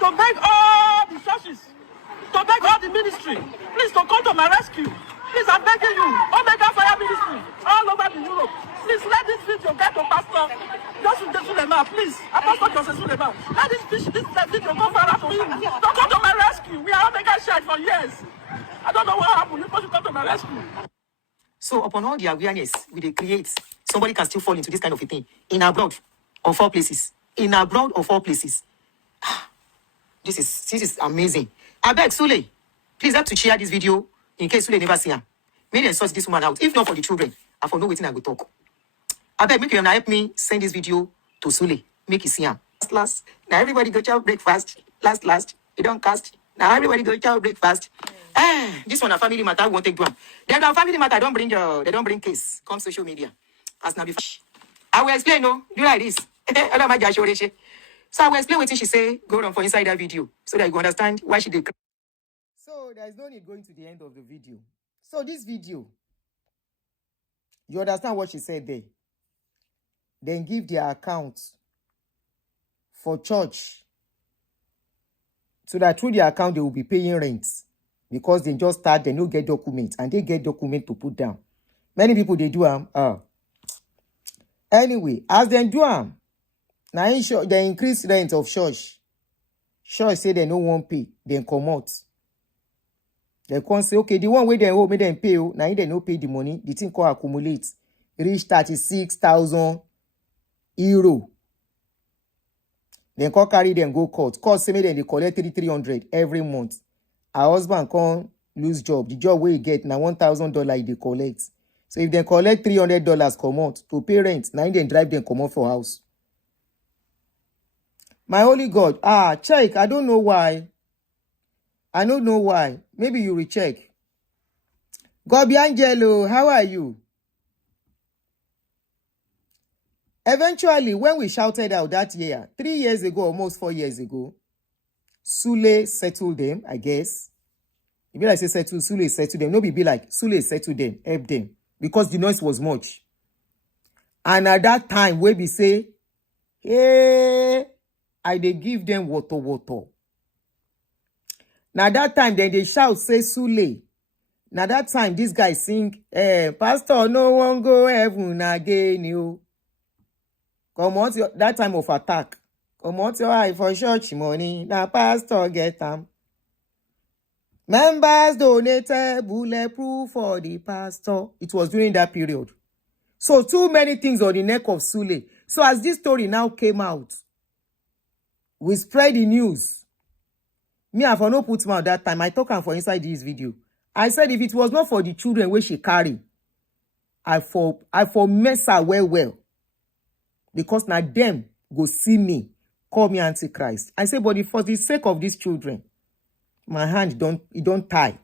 to beg all the churches, to beg all the ministry, please to come to my rescue. Please, I'm begging you, Omega Fire Ministry, all over the Europe. Please let this video get to Pastor Joseph Suleiman, please. Pastor Joseph Suleiman. Let this video go viral to him. Don't come to my rescue. We are Omega Shed for years. I don't know what happened. You're supposed to come to my rescue. So upon all the awareness we dey create, somebody can still fall into this kind of a thing. In abroad, of all places. In abroad, of all places. This is amazing. I beg Sule, please help to share this video in case Sule never see her. May they sort this woman out. If not for the children, I for no waiting I go talk. I beg, make you help me send this video to Sule. Make you see her. Last. Now everybody go chow breakfast. Last. You don't cast. Now everybody go chow breakfast. This one a family matter. We won't take one. Then a family matter. They don't bring case. Come social media. As now be. I will explain. No, do like this. So I will explain what she say. Go on for inside that video so that you understand why she did. So there is no need going to the end of the video. So this video, you understand what she said there. Then give their account for church so that through their account they will be paying rent because they just start, they no get documents and they get document to put down. Many people they do anyway, as they do now they increase rent of church. Church say they no won't pay, then come out. They can say, okay, the one way they owe me then pay, now they no pay the money, the thing can accumulate, reach 36,000 euro. Then can carry them go court. Court say me then they collect 300 every month. Our husband can lose job. The job where he get now $1,000 they collect. So if they collect $300 come out to pay rent, now they drive them come out for house. My holy God, check. I don't know why. I don't know why. Maybe you recheck. Gobi Angelo, how are you? Eventually, when we shouted out that year, 3 years ago, almost 4 years ago, Sule settled them, I guess. If I say settle, Sule settled them. No, be like, Sule settled them, help them. Because the noise was much. And at that time, where we say, hey, I dey give them water. Now that time, then they shout, say Sule. Now that time, this guy sing, Pastor, no one go heaven again, you. Come on, that time of attack. Come on, your eye for church money. Now pastor get them. Members donated bulletproof for the pastor. It was during that period. So too many things on the neck of Sule. So as this story now came out, we spread the news. Me, I for no put mouth that time. I talk am for inside this video. I said if it was not for the children where she carry, I for mess her well. Because now them go see me, call me Antichrist. I say, but for the sake of these children, my hand don't tie.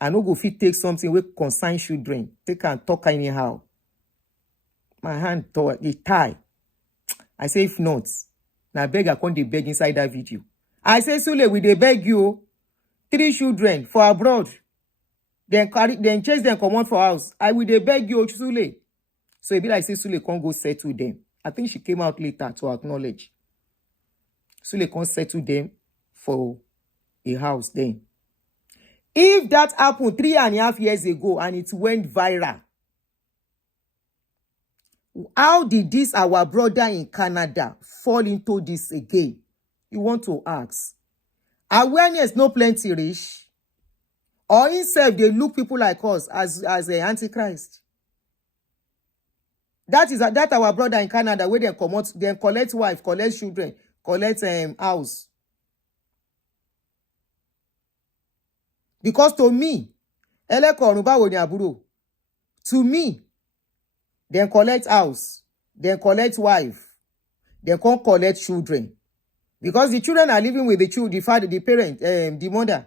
I no go fit take something wey concern children. Take and talk anyhow. My hand tie. I say if not, now beg I can't beg inside that video. I say Sule, we dey beg you 3 children for abroad. Then chase them come out for house. I will dey beg you Sule. So it be like say Sule can't go settle them. I think she came out later to acknowledge. Sule can't settle them for a house then. If that happened 3.5 years ago and it went viral, how did this our brother in Canada fall into this again? You want to ask. Awareness no plenty rich. Or himself they look people like us as a antichrist. That our brother in Canada where they come out, they collect wife, collect children, collect house. Because to me, to me, they collect house, they collect wife, they can't collect children. Because the children are living with the father, the parent, the mother.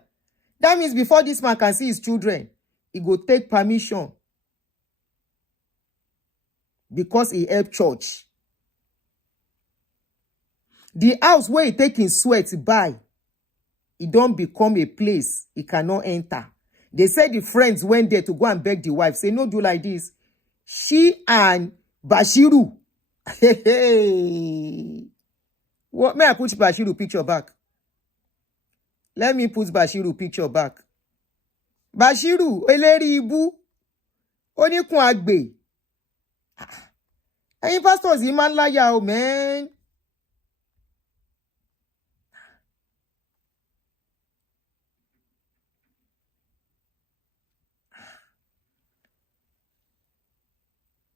That means before this man can see his children, he go take permission. Because he helped church. The house where he taking sweat buy, it don't become a place he cannot enter. They said the friends went there to go and beg the wife. Say, no, do like this. She and Bashiru. What? May I put Bashiru picture back? Let me put Bashiru picture back. Bashiru, eleri ibu. Onikun agbe. Any pastors, he man liar, oh man.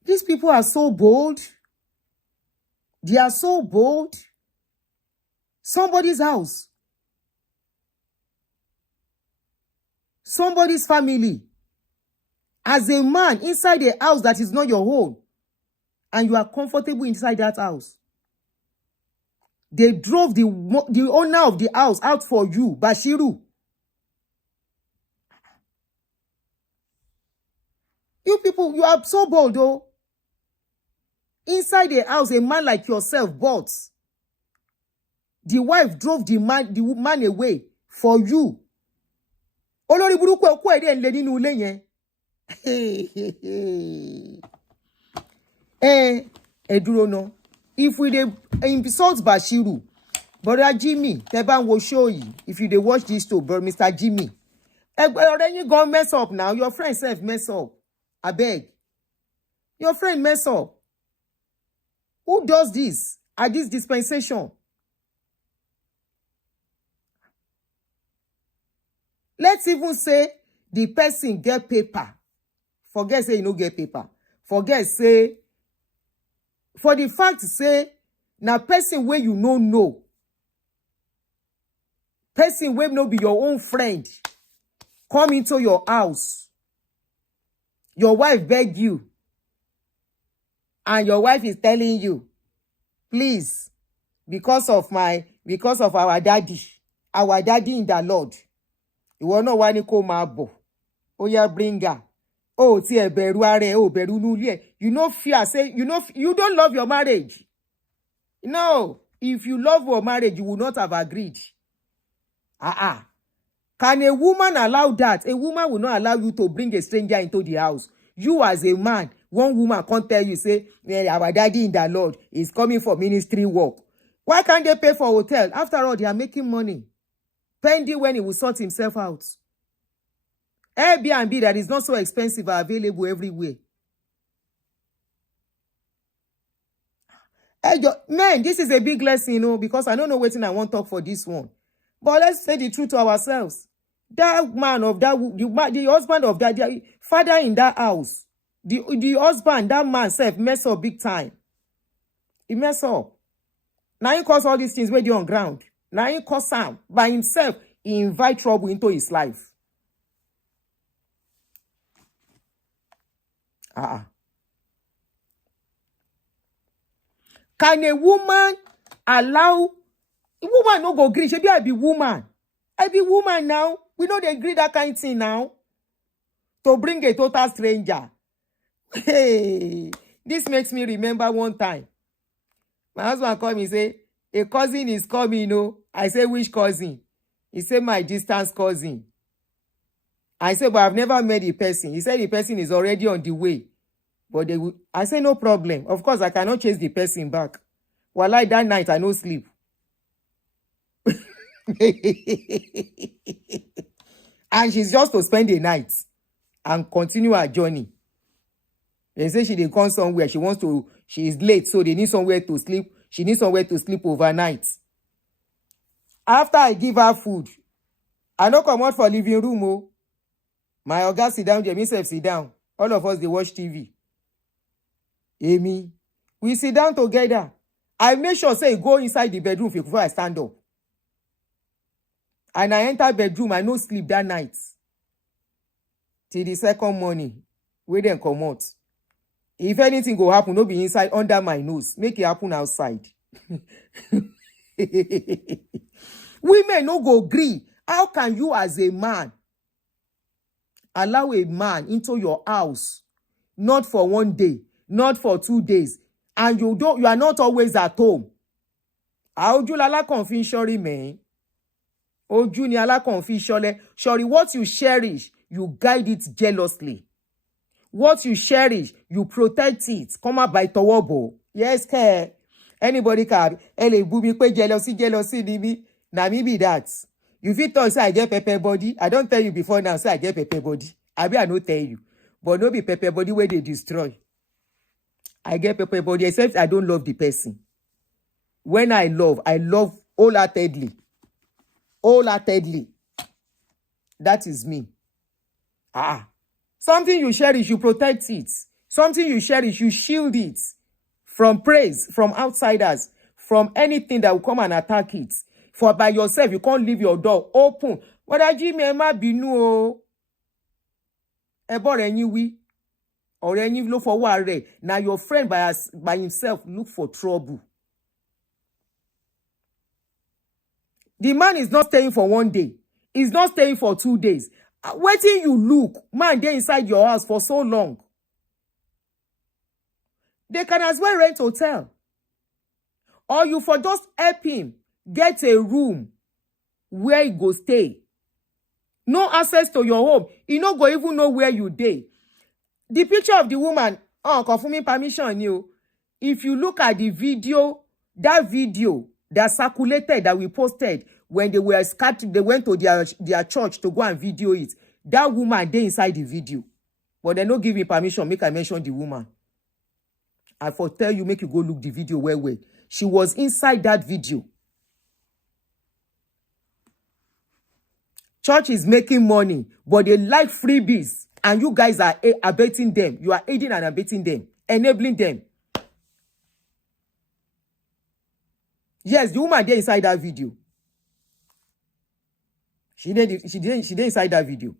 These people are so bold. They are so bold. Somebody's house. Somebody's family. As a man inside a house that is not your own. And you are comfortable inside that house. They drove the owner of the house out for you, Bashiru. You people, you are so bold, though. Inside a house, a man like yourself bought. The wife drove the man away for you. Olori buruku oku ede nle ninu ile yen. Eduro no. If we dey insult Bashiru, brother Jimmy, Teban will show you. If you dey watch this too, bro, Mr. Jimmy. Already you gonna mess up now. Your friend self mess up. I beg. Your friend mess up. Who does this at this dispensation? Let's even say the person get paper. Forget say you no get paper. Forget say, for the fact say, now person where you no know. Person where no be your own friend. Come into your house. Your wife beg you. And your wife is telling you, please, because of our daddy in the Lord, you will not want to come abo. Oh yeah, bring her. Oh, ti e beru are, oh beru nulie. You no fear, say you don't love your marriage. No, if you love your marriage, you would not have agreed. Can a woman allow that? A woman will not allow you to bring a stranger into the house. You as a man, one woman can't tell you, say, our daddy in the Lord is coming for ministry work. Why can't they pay for hotel? After all, they are making money. Pending when he will sort himself out. Airbnb that is not so expensive are available everywhere. Man, this is a big lesson, you know, because I don't know what I want to talk for this one. But let's say the truth to ourselves. That man of that, the husband of that, the father in that house, the husband, that man self mess up big time. He mess up. Now he cause all these things where they on ground. Now he cause am by himself. He invite trouble into his life. Can a woman allow a woman no go gree? Shebi I be woman. I be woman now. We know they agree that kind of thing now. To bring a total stranger. Hey, this makes me remember one time. My husband called me and say, a cousin is coming, you know. I say, which cousin? He said, my distance cousin. I said, but I've never met the person. He said the person is already on the way. But they will. I say, no problem. Of course, I cannot chase the person back. Well, like that night, I no sleep. And she's just to spend the night and continue her journey. They say she didn't come somewhere. She is late, so they need somewhere to sleep. She needs somewhere to sleep overnight. After I give her food, I don't come out for living room. Oh. My oga sit down, Jamie self sit down. All of us, they watch TV. Amy, we sit down together. I make sure say go inside the bedroom before I stand up. And I enter bedroom, I no sleep that night. Till the second morning, we then come out. If anything go happen, no be inside under my nose. Make it happen outside. Women no go agree. How can you as a man allow a man into your house, not for 1 day, not for 2 days, and you are not always at home? Oju lala confin shori man. Oju ni ala confin shole. Shori, what you cherish, you guide it jealously. What you cherish, you protect it. Come out by towobo. Yes, care. Anybody can. Ele bubi pe jealousy, bibi. Na me be that. You fit talk say I get pepper body. I don't tell you before now, say I get pepper body. I no tell you. But no be pepper body where they destroy. I get pepper body, except I don't love the person. When I love wholeheartedly. Wholeheartedly. That is me. Something you cherish, you protect it. Something you cherish, you shield it from praise, from outsiders, from anything that will come and attack it. For by yourself, you can't leave your door open. What I do, me ma binu o. Ebo renyi wi. Or renyi look for worry. Now your friend by himself look for trouble. The man is not staying for 1 day. He's not staying for 2 days. Waiting you look, man, they inside your house for so long. They can as well rent hotel. Or you for just help him get a room where he go stay. No access to your home. He no go even know where you dey. The picture of the woman, confirming permission you. If you look at the video, that video that circulated, that we posted, when they were scattered, they went to their church to go and video it. That woman, they inside the video. But they no give me permission, make I mention the woman. I for tell you, make you go look the video well. She was inside that video. Church is making money, but they like freebies. And you guys are abetting them. You are aiding and abetting them. Enabling them. Yes, the woman there inside that video. She did inside that video.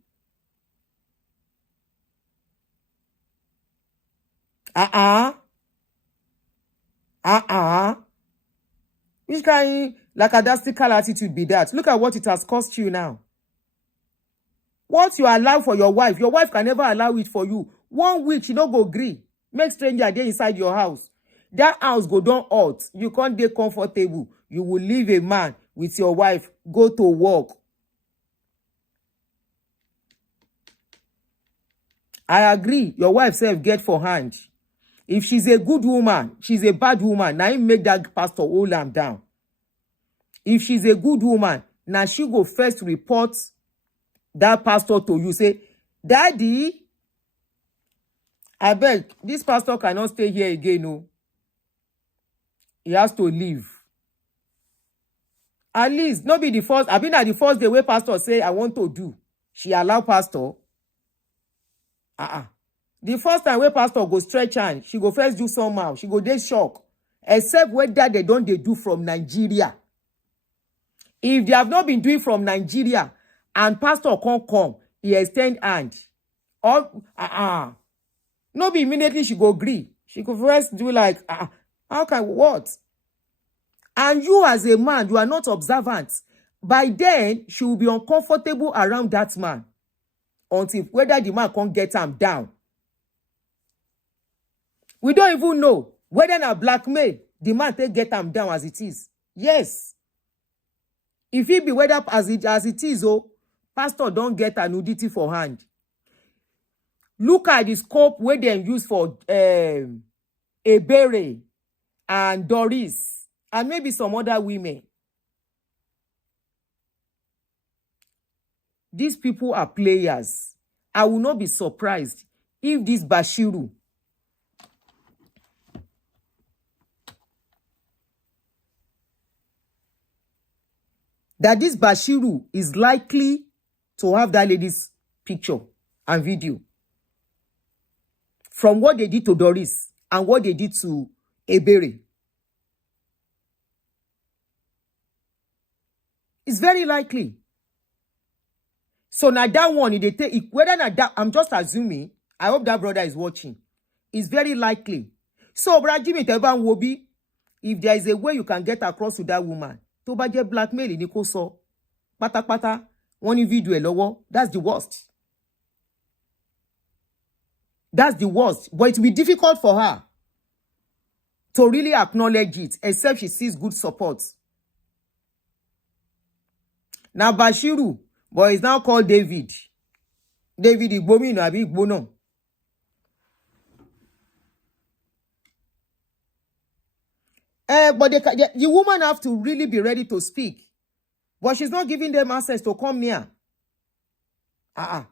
Which kind lackadaisical attitude be that? Look at what it has cost you now. What you allow for your wife can never allow it for you. 1 week, she don't go agree. Make stranger there inside your house. That house go down hot. You can't be comfortable. You will leave a man with your wife, go to work. I agree. Your wife self get for hand. If she's a good woman, she's a bad woman. Now you make that pastor hold am down. If she's a good woman, now she go first report that pastor to you. Say, Daddy, I beg, this pastor cannot stay here again. No. He has to leave. At least, not be the first. I've been at the first day where pastor say, I want to do. She allow pastor. The first time where pastor go stretch hand, she go first do somehow. She go dey shock. Except whether they don't they do from Nigeria. If they have not been doing from Nigeria and pastor can't come, he extend hand. Or no be immediately she go agree. She could first do like, how can what? And you as a man, you are not observant. By then, she will be uncomfortable around that man until whether the man can't get him down. We don't even know whether na blackmail the man take get him down as it is. Yes. If it be whether as it is, pastor don't get a nudity for hand. Look at the scope where they use for Ebere and Doris and maybe some other women. These people are players. I will not be surprised if this Bashiru is likely to have that lady's picture and video from what they did to Doris and what they did to Ebere. It's very likely. So now that one, they take whether not that, I'm just assuming. I hope that brother is watching. It's very likely. So, brother Jimmy Teban Wobi, if there is a way you can get across to that woman, to budget blackmail in so pata one video lower, that's the worst. That's the worst. But it will be difficult for her to really acknowledge it, except she sees good support. Now Bashiru, but it's now called David. David Igbomi no abi Igbono. But the woman have to really be ready to speak. But she's not giving them access to come near. I'm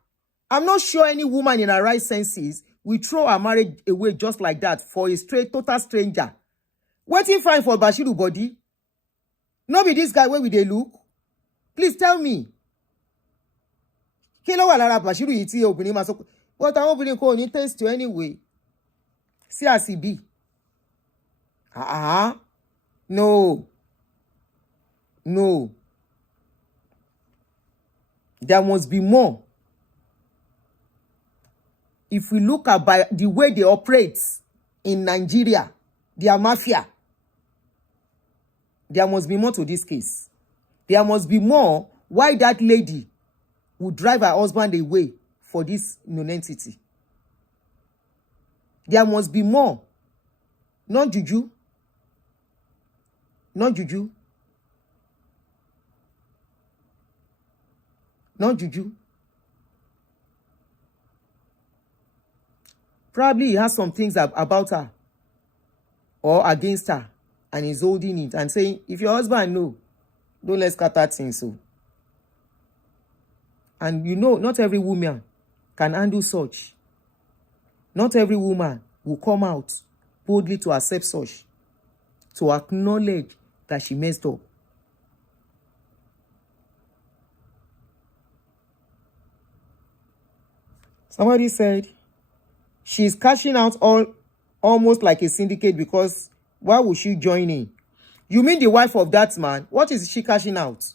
not sure any woman in her right senses will throw her marriage away just like that for a total stranger. Waiting fine for Bashiru body. No be this guy where will they look? Please tell me. Kilo walara Bashiru iti obìnrin ma sọ. What I obìnrin kò ní taste to anyway. See as he be. No. No. There must be more. If we look at by the way they operate in Nigeria, they are mafia. There must be more to this case. There must be more why that lady would drive her husband away for this nonentity. There must be more. Not juju. Not juju. Not juju. Probably he has some things about her or against her and he's holding it and saying, if your husband know, don't let's scatter things. So. And you know, not every woman can handle such. Not every woman will come out boldly to accept such, to acknowledge that she messed up. Somebody said, she's cashing out almost like a syndicate because why would she join in? You mean the wife of that man? What is she cashing out?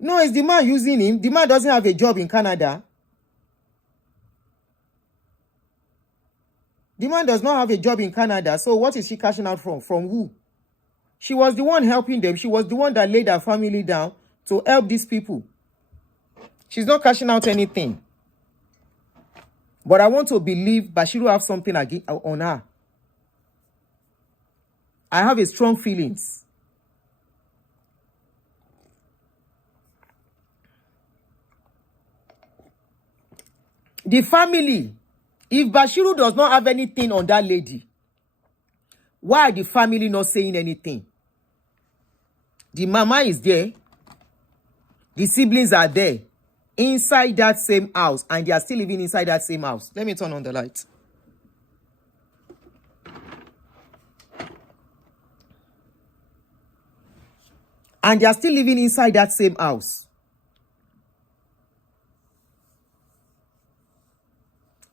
No, it's the man using him. The man doesn't have a job in Canada. The man does not have a job in Canada. So what is she cashing out from? From who? She was the one helping them. She was the one that laid her family down to help these people. She's not cashing out anything. But I want to believe Bashiru have something on her. I have a strong feelings. The family, if Bashiru does not have anything on that lady, why are the family not saying anything? The mama is there. The siblings are there. Inside that same house. And they are still living inside that same house. Let me turn on the light. And they are still living inside that same house.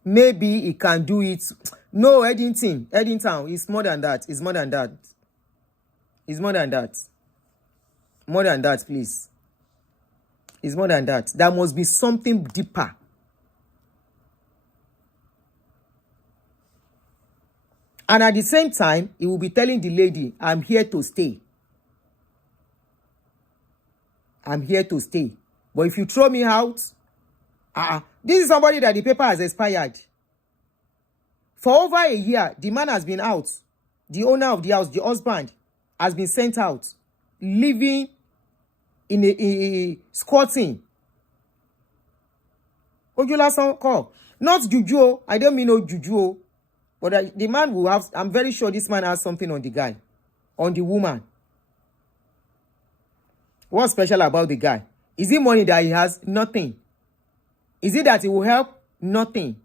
Maybe he can do it. No, Eddington is more than that. It's more than that. It's more than that. More than that, please. It's more than that. There must be something deeper. And at the same time, he will be telling the lady, I'm here to stay. I'm here to stay. But if you throw me out, this is somebody that the paper has expired. For over a year, the man has been out. The owner of the house, the husband, has been sent out, living in a squatting. Ojulasan call. Not juju. I don't mean no juju. But the man will have, I'm very sure this man has something on the guy, on the woman. What's special about the guy? Is it money that he has? Nothing. Is it that he will help? Nothing.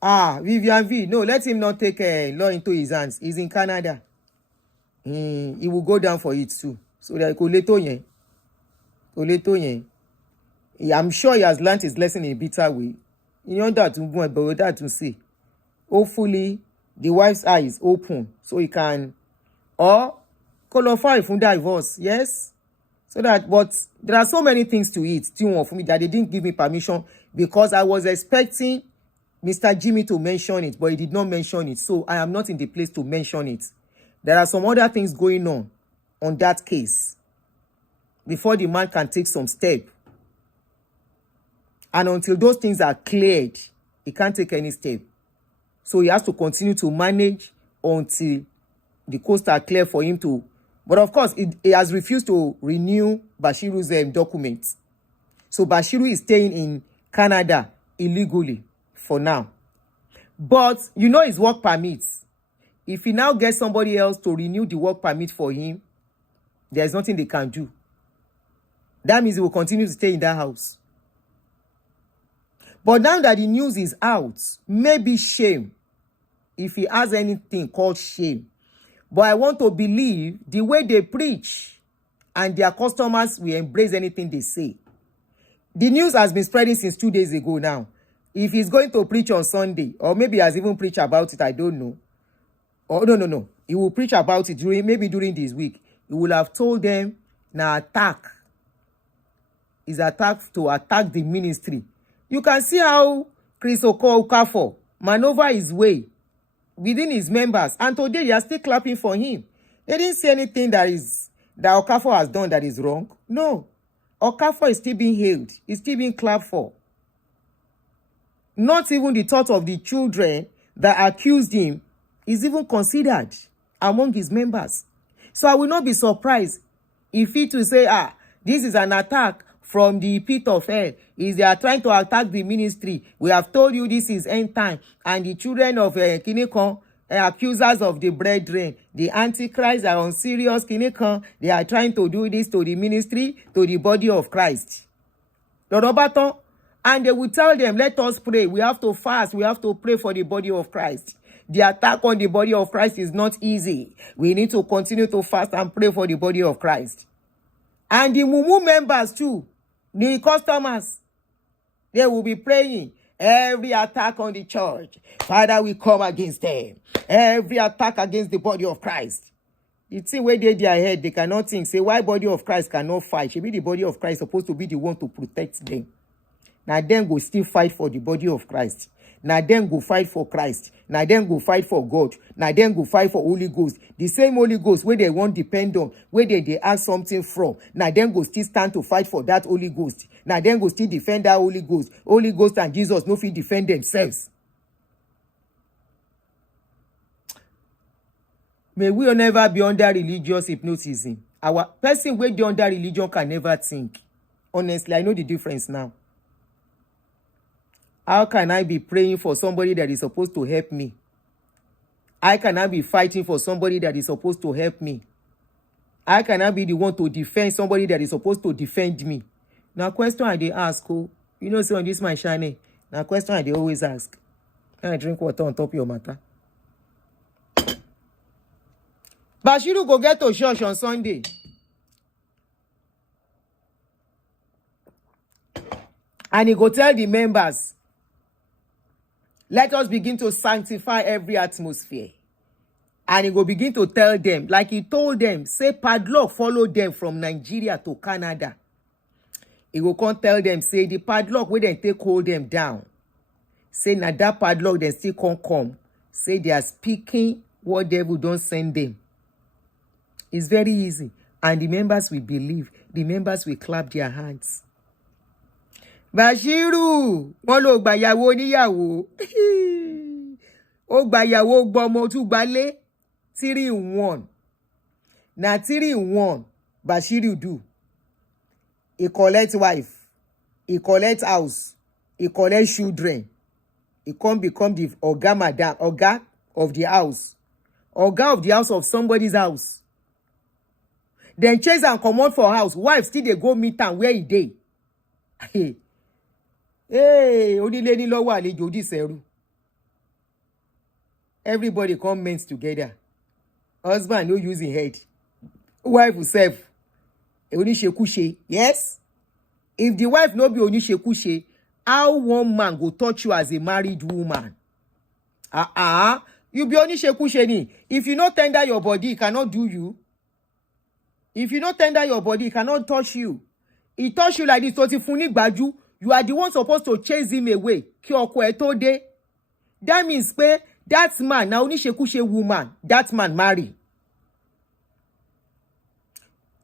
Vivian V. No, let him not take law into his hands. He's in Canada. He will go down for it too. So that I'm sure he has learned his lesson in a bitter way. You know that but that to see. Hopefully, the wife's eye is open so he can or qualify for divorce. Yes. So that, but there are so many things to it. For me that they didn't give me permission because I was expecting Mr. Jimmy to mention it, but he did not mention it. So I am not in the place to mention it. There are some other things going on that case before the man can take some step. And until those things are cleared, he can't take any step. So he has to continue to manage until the coast are clear for him to. But of course, he has refused to renew Bashiru's documents. So Bashiru is staying in Canada illegally for now. But you know his work permits. If he now gets somebody else to renew the work permit for him, there's nothing they can do. That means he will continue to stay in that house. But now that the news is out, maybe shame, if he has anything called shame. But I want to believe the way they preach and their customers will embrace anything they say. The news has been spreading since 2 days ago now. If he's going to preach on Sunday, or maybe he has even preached about it, I don't know. Oh, no. He will preach about it during this week. He will have told them, now attack. Is attack to attack the ministry. You can see how Chris Okafor maneuver his way within his members. And today they are still clapping for him. They didn't see anything that Okafor has done that is wrong. No. Okafor is still being hailed. He's still being clapped for. Not even the thought of the children that accused him is even considered among his members. So I will not be surprised if he to say, this is an attack from the pit of hell. Is they are trying to attack the ministry. We have told you this is end time. And the children of Kinekon, accusers of the brethren, the antichrist are on serious Kinekon. They are trying to do this to the ministry, to the body of Christ. And they will tell them, let us pray. We have to fast. We have to pray for the body of Christ. The attack on the body of Christ is not easy. We need to continue to fast and pray for the body of Christ. And the Mumu members too, the customers, they will be praying. Every attack on the church, Father, we come against them. Every attack against the body of Christ. The thing where they their head, they cannot think, say, why body of Christ cannot fight? Should be the body of Christ supposed to be the one to protect them. Now then go still fight for the body of Christ. Now then go fight for Christ. Now then go fight for God. Now then go fight for Holy Ghost. The same Holy Ghost where they won't depend on, where they ask something from. Now then go still stand to fight for that Holy Ghost. Now then go still defend that Holy Ghost. Holy Ghost and Jesus no fit defend themselves. May we never be under religious hypnotism. Our person where they under religion can never think. Honestly, I know the difference now. How can I be praying for somebody that is supposed to help me? How can I be fighting for somebody that is supposed to help me? How can I be the one to defend somebody that is supposed to defend me? Now, question I dey ask, you know, say on this my channel, now question I dey always ask. Can I drink water on top of your matter? Bashiru go get to church on Sunday. And he go tell the members, let us begin to sanctify every atmosphere. And he go begin to tell them, like he told them, say padlock follow them from Nigeria to Canada. He go come tell them, say the padlock wey dem take hold them down. Say na that padlock dem still come. Say they are speaking what devil don't send them. It's very easy. And the members will believe. The members will clap their hands. Bashiru, wọ́n ló gbàyàwó oníyàwó. Ó gbàyàwó gbọmọ tún gbalé. 3-in-1. Na 3-in-1 Bashiru do. He collect wife. He collect house. He collect children. He come become the oga madam, oga of the house. Oga of the house of somebody's house. Then chase and comot for house. Wife still dey go meet am where he dey. Hey, onílé ní lọ́wọ́ àlejò odi seru. Everybody come mess together. Husband no use him head. Wife herself. Oníṣekúṣe. Yes. If the wife no be oníṣekúṣe, how one man go touch you as a married woman? You be oníṣekúṣe ni. If you no tender your body, he cannot do you. If you no tender your body, he cannot touch you. He touch you like this, tó ti fún ní gbájú. You are the one supposed to chase him away. Kí ọkọ ẹ tó dé. That means pé that man, na oníṣekúṣe woman, that man marry.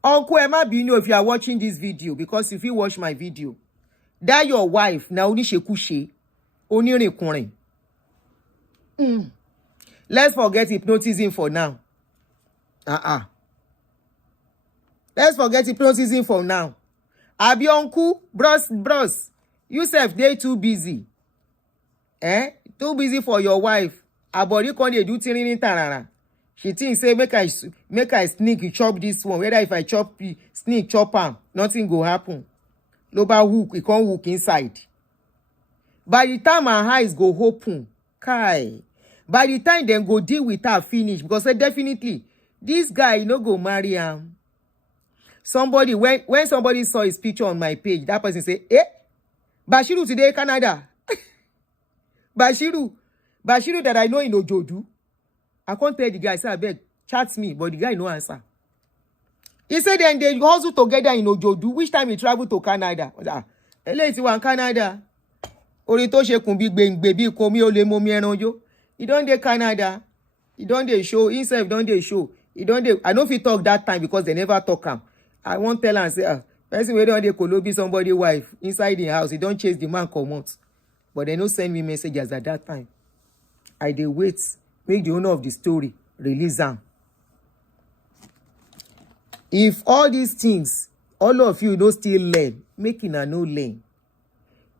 Uncle Emma Bino, if you are watching this video, because if you watch my video, that your wife, na oníṣekúṣe, onírìnkùnrin. Let's forget hypnotism for now. Let's forget hypnotism for now. Abi uncle, bros, you sef dey too busy. Too busy for your wife. Abori con dey do tirin tarara. She think say make I sneak chop this one. Whether if I sneak chop am, nothing go happen. Loba hook, e con hook inside. By the time her eyes go open, kai. By the time dem go deal with her finish, because definitely this guy no go marry am. Somebody when somebody saw his picture on my page, that person say, Bashiru today Canada. Bashiru that I know in Ojodu. I can't tell the guy, say, I beg, chat me, but the guy no answer. He said then they hustle together in Ojodu. Which time he travel to Canada? Let's one Canada. Orito shekun big baby komi ole momi enonjo. He don't dey Canada. He don't dey show. Himself don't dey show. He don't dey. I know if he talk that time because they never talk him. I won't tell and say, person wey don dey kolobi somebody wife inside the house. He don't chase the man comot. But they no send me messages at that time. I dey wait. Make the owner of the story release them. If all these things, all of you don't still learn, make it a no learn.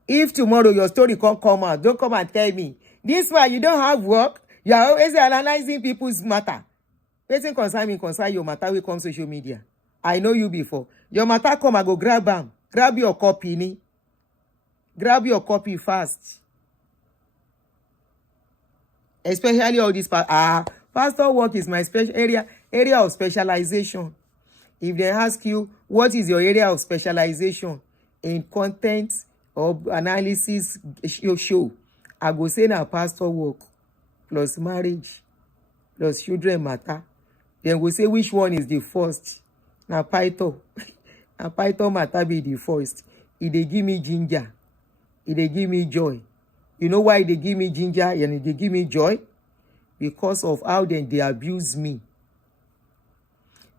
If tomorrow your story can't come out, don't come and tell me, this one you don't have work, you are always analyzing people's matter. Person concern me, concern your matter will come social media. I know you before. Your matter come, I go grab them. Grab your copy, ni. Grab your copy fast. Especially all this pastor work is my special area of specialization. If they ask you what is your area of specialization in content or analysis show, I go say na pastor work plus marriage plus children matter. Then go say which one is the first. Na Python. Na Python matter be the first. It dey give me ginger. It dey give me joy. You know why they give me ginger and they give me joy? Because of how they abuse me.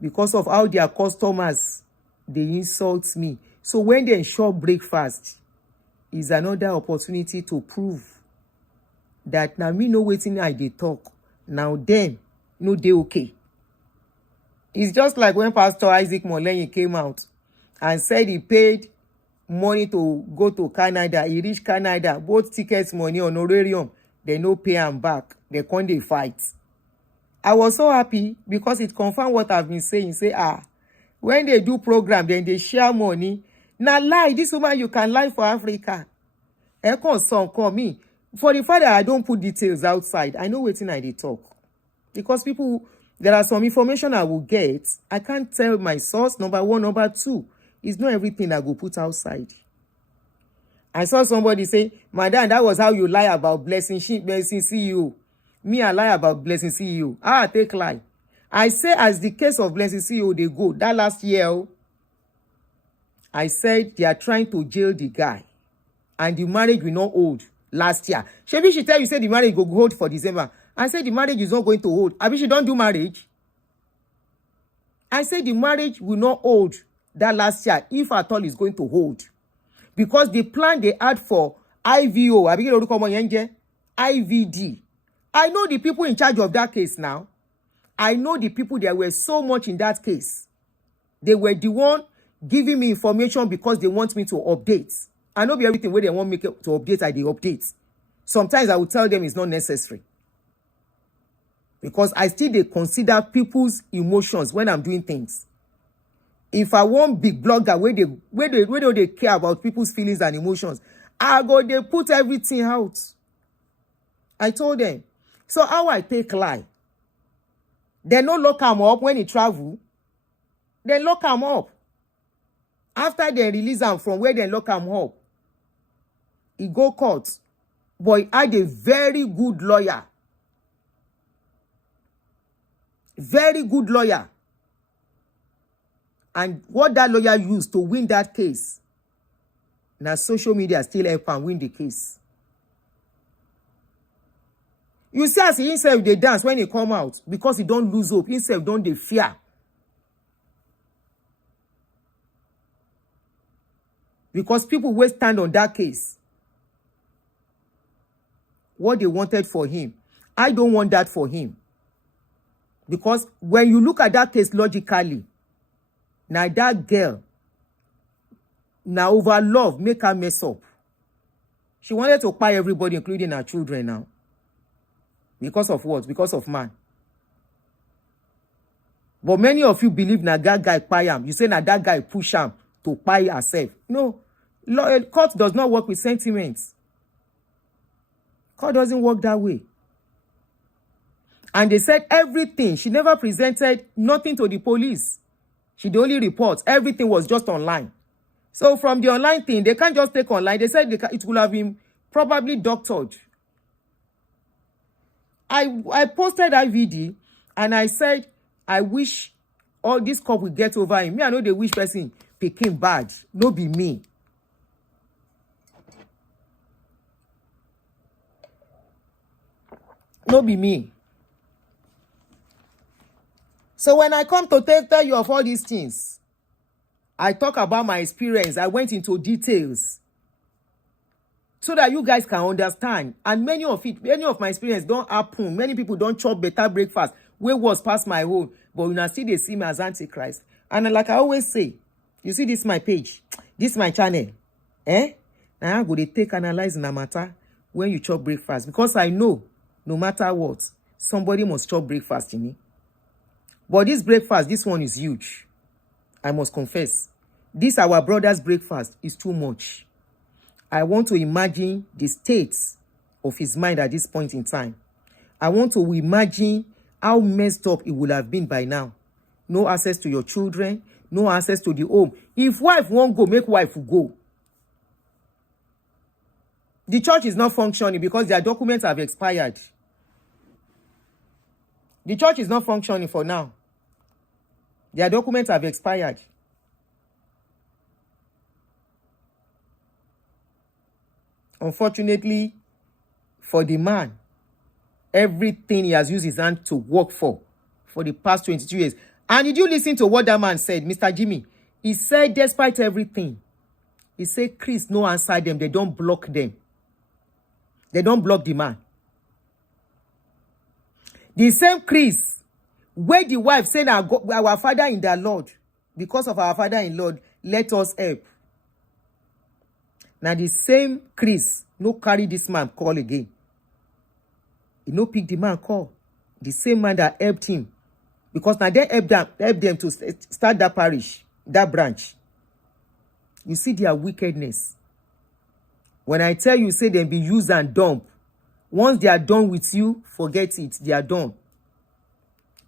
Because of how their customers, they insult me. So when they shop breakfast, is another opportunity to prove that now me know waiting I dey talk. Now them, no they okay. It's just like when Pastor Isaac Molenyi came out and said he paid money to go to Canada. He reached Canada, both tickets money, honorarium, they no pay him back. They can't they fight. I was so happy because it confirmed what I've been saying. Say, when they do program, then they share money. Now lie, this woman you can lie for Africa. Call me. For the fact that I don't put details outside, I know waiting I they talk. Because people, there are some information I will get. I can't tell my source, number one, number two. It's not everything I go put outside. I saw somebody say, Madam, that was how you lie about blessing CEO. Me, I lie about blessing CEO. I take lie. I say, as the case of blessing CEO, they go. That last year, I said they are trying to jail the guy. And the marriage will not hold last year. Maybe she tell you, say the marriage will hold for December. I said the marriage is not going to hold. I mean, she don't do marriage. I said the marriage will not hold that last year, if at all is going to hold. Because the plan they had for IVO, IVD. I know the people in charge of that case now. I know the people that were so much in that case. They were the one giving me information because they want me to update. I know everything where they want me to update, I they update. Sometimes I will tell them it's not necessary. Because I still they consider people's emotions when I'm doing things. If I want big blogger where they care about people's feelings and emotions, they put everything out. I told them. So how I take lie? They no lock him up when he travel. They lock him up. After they release him from where they lock him up, he go court. But he had a very good lawyer. Very good lawyer. And what that lawyer used to win that case, now social media still help and win the case. You see as he himself they dance when he come out because he don't lose hope. Himself don't they fear. Because people will stand on that case. What they wanted for him. I don't want that for him. Because when you look at that case logically, now that girl, now over love, make her mess up. She wanted to buy everybody, including her children now. Because of what? Because of man. But many of you believe that guy buy him. You say that guy push him to buy herself. No. Court does not work with sentiments. Court doesn't work that way. And they said everything. She never presented nothing to the police. She the only reports. Everything was just online. So from the online thing, they can't just take online. They said it would have been probably doctored. I posted IVD and I said, I wish all this cop will get over him. Me, I know they wish person became bad. No be me. No be me. So when I come to tell you of all these things, I talk about my experience. I went into details so that you guys can understand. And many of my experience don't happen. Many people don't chop better breakfast. Where was past my own. But you still they see me as Antichrist. And like I always say, you see this my page. This my channel. Now I'm going to take analyze in a matter when you chop breakfast. Because I know, no matter what, somebody must chop breakfast in me. But this breakfast, this one is huge. I must confess. This our brother's breakfast is too much. I want to imagine the state of his mind at this point in time. I want to imagine how messed up it would have been by now. No access to your children, no access to the home. If wife won't go, make wife go. The church is not functioning because their documents have expired. The church is not functioning for now. Their documents have expired. Unfortunately, for the man, everything he has used his hand to work for the past 22 years. And did you listen to what that man said, Mr. Jimmy? He said, despite everything, he said, Chris, no answer them. They don't block them. They don't block the man. The same Chris, where the wife said, our father in the Lord, because of our father in Lord, let us help. Now the same Chris, no carry this man call again. He no pick the man call. The same man that helped him. Because now they help them to start that parish, that branch. You see their wickedness. When I tell you, say them be used and dump. Once they are done with you, forget it. They are done.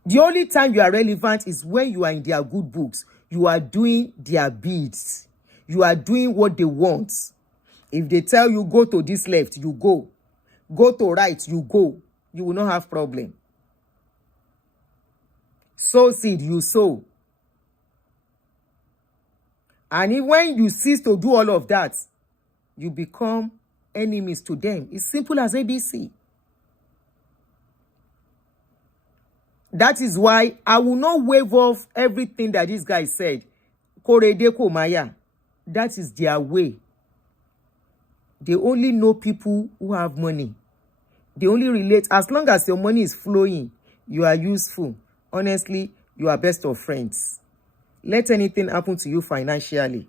The only time you are relevant is when you are in their good books. You are doing their bids. You are doing what they want. If they tell you go to this left, you go. Go to right, you go. You will not have problem. Sow seed, you sow. And when you cease to do all of that, you become enemies to them. It's simple as ABC. That is why I will not wave off everything that this guy said. Korede Komaya. That is their way. They only know people who have money. They only relate. As long as your money is flowing, you are useful. Honestly, you are best of friends. Let anything happen to you financially.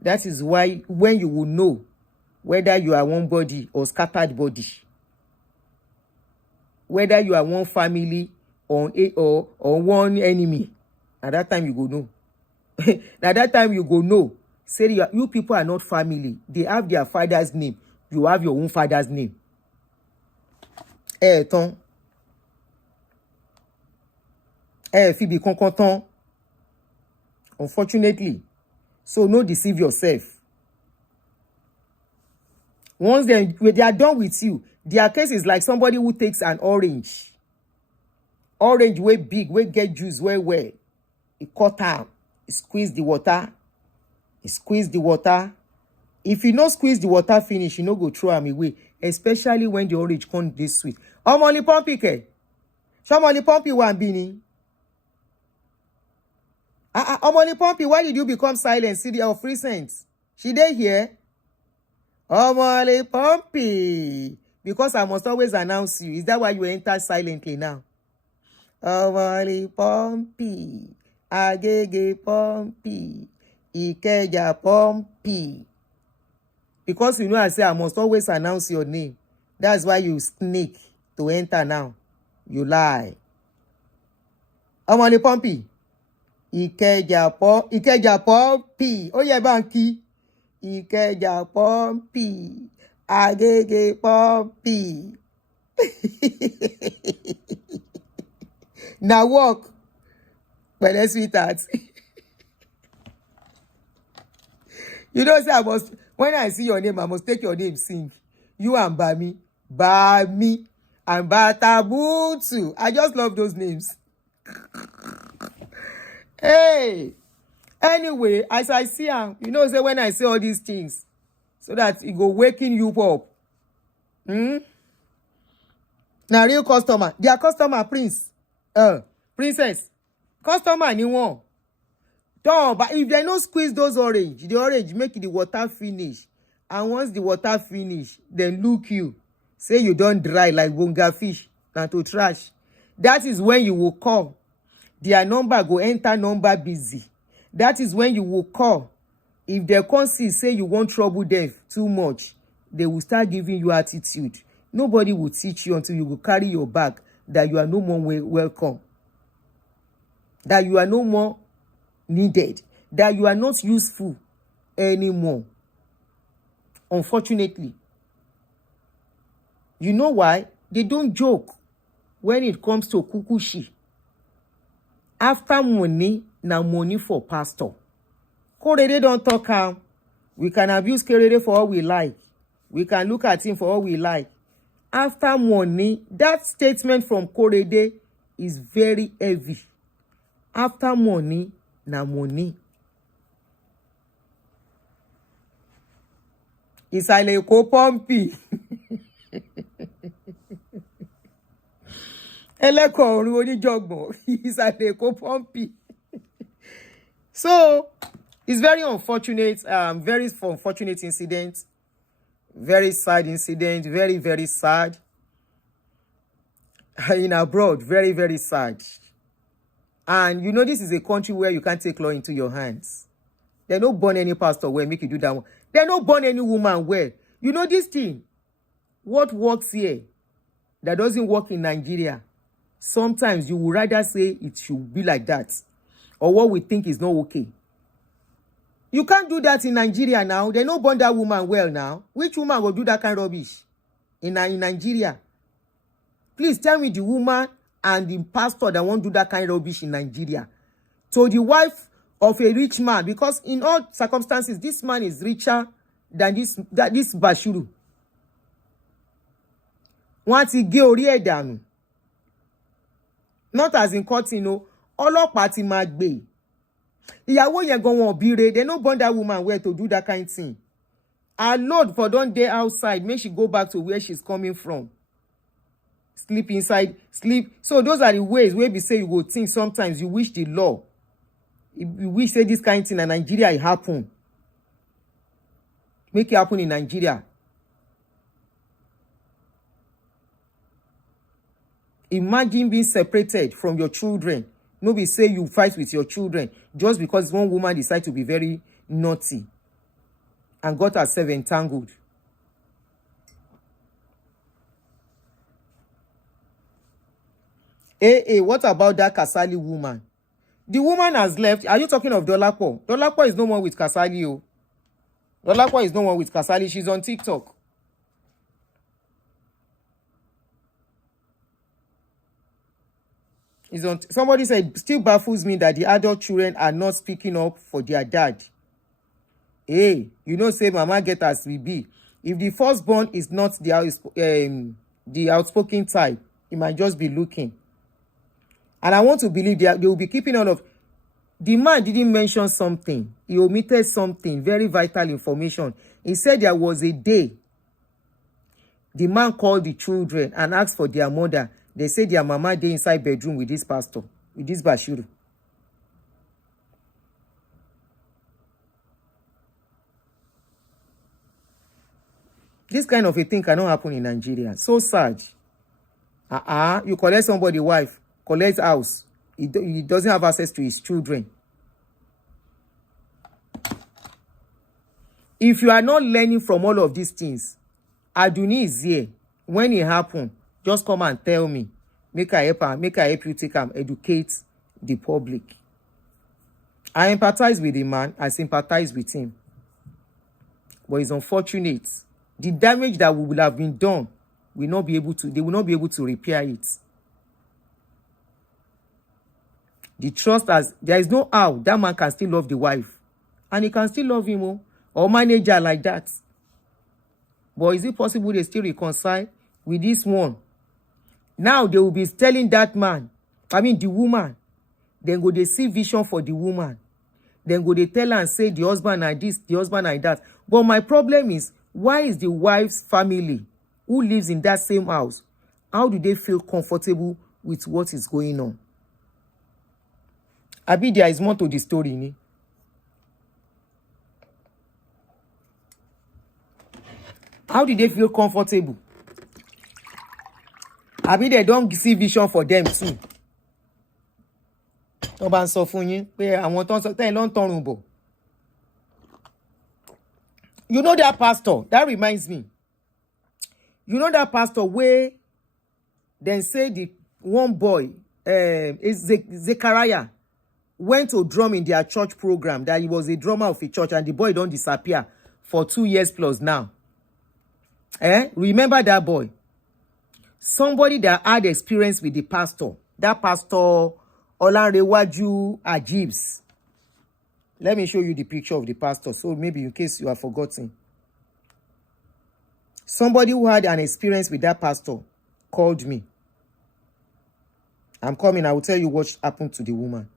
That is why when you will know whether you are one body or scattered body, whether you are one family or one enemy, at that time you go know. At that time you go know. Say you people are not family. They have their father's name. You have your own father's name. Ton. Fi content. Unfortunately. So no deceive yourself. Once they are done with you, their case is like somebody who takes an orange. Orange way big, way get juice, way. He cut am, he squeeze the water. He squeeze the water. If you no squeeze the water finish, you no go throw am away. Especially when the orange come this sweet. Omoli Pompi ke. Somoli Pompi wan bini. Omoli Pompi, why did you become silent? City of recent. She dey here. Omoli Pompi. Because I must always announce you. Is that why you enter silently now? Omoli Pompi. Agege Pompi. Ikeja Pompi. Because you know I say I must always announce your name. That's why you sneak to enter now. You lie. Omoli Pompi. Ikeja Pompi. Oh yeah, Banky. Ikeja Pompi. Agege Pompi. Now walk. But let's sweetheart. You know, say when I see your name, I must take your name, sing. You and Bami, and Batabutu. I just love those names. Hey, anyway, as I see her, you know, say when I say all these things, so that it go waking you up. Now, real customer, their customer, princess, customer, ni one. But if they no squeeze those orange, the orange make the water finish. And once the water finish, then look you. Say you don't dry like bonga fish. Now to trash. That is when you will call. Their number go enter number busy. That is when you will call. If they can't see, say you want trouble them too much, they will start giving you attitude. Nobody will teach you until you will carry your bag that you are no more welcome. That you are no more needed, that you are not useful anymore. Unfortunately. You know why? They don't joke when it comes to kukushi. After money, now money for pastor. Korede don't talk am. We can abuse Korede for all we like. We can look at him for all we like. After money, that statement from Korede is very heavy. After money, na money. Ìsàlẹ̀ Èkó Pompi. Ẹlẹ́kọ̀ọ́ ọ̀run oníjọ̀gbọ̀n. Ìsàlẹ̀ Èkó Pompi. So, it's very unfortunate, very unfortunate incident. Very sad incident. Very, very sad. In abroad, very, very sad. And you know, this is a country where you can't take law into your hands. They don't burn any pastor where make you do that one. They don't burn any woman where. You know this thing. What works here that doesn't work in Nigeria. Sometimes you would rather say it should be like that. Or what we think is not okay. You can't do that in Nigeria now. They don't burn that woman well now. Which woman will do that kind of rubbish in Nigeria? Please tell me the woman and the pastor that won't do that kind of rubbish in Nigeria. So the wife of a rich man, because in all circumstances, this man is richer than this Bashiru. Wọ́n ti gé orí ẹ̀ dànù. Not as in cutting, no. Ọlọ́pàá ti máa gbé. Ìyàwó yẹn gan wọn bí re. They no born that woman where to do that kind of thing. Her Lord for don't day outside. Make she go back to where she's coming from. Sleep inside, sleep. So those are the ways where we say you go think sometimes you wish the law. You wish say this kind of thing in Nigeria it happen. Make it happen in Nigeria. Imagine being separated from your children. Nobody say you fight with your children just because one woman decide to be very naughty and got herself entangled. Hey, what about that Kasali woman? The woman has left. Are you talking of Dolapo? Dolapo is no more with Kasali. Oh. Dolapo is no more with Kasali. She's on TikTok. Somebody said, still baffles me that the adult children are not speaking up for their dad. Hey, you know, say mama get as we be. If the firstborn is not the outspoken type, he might just be looking. And I want to believe they will be keeping all of. The man didn't mention something. He omitted something, very vital information. He said there was a day the man called the children and asked for their mother. They say their mama dey inside bedroom with this pastor, with this Bashiru. This kind of a thing cannot happen in Nigeria. So sad. You collect somebody's wife, collect house. He doesn't have access to his children. If you are not learning from all of these things, Aduni is here. When it happen, just come and tell me. Make I help you take and educate the public. I empathize with the man. I sympathize with him. But it's unfortunate. The damage that would have been done, they will not be able to repair it. The trust there is no how that man can still love the wife. And he can still love him or manage her like that. But is it possible they still reconcile with this one? Now they will be telling that man, the woman, then go they see vision for the woman. Then go they tell her and say the husband and this, the husband and that. But my problem is, why is the wife's family who lives in that same house, how do they feel comfortable with what is going on? There is more to the story. Ne? How did they feel comfortable? They don't see vision for them too. You know that pastor, that reminds me. You know that pastor where then say the one boy, Zechariah, went to drum in their church program, that he was a drummer of a church, and the boy don't disappear for 2 years plus now. Remember that boy? Somebody that had experience with the pastor. That pastor, Olanrewaju Ajibs. Let me show you the picture of the pastor, so maybe in case you have forgotten. Somebody who had an experience with that pastor called me. I'm coming. I will tell you what happened to the woman.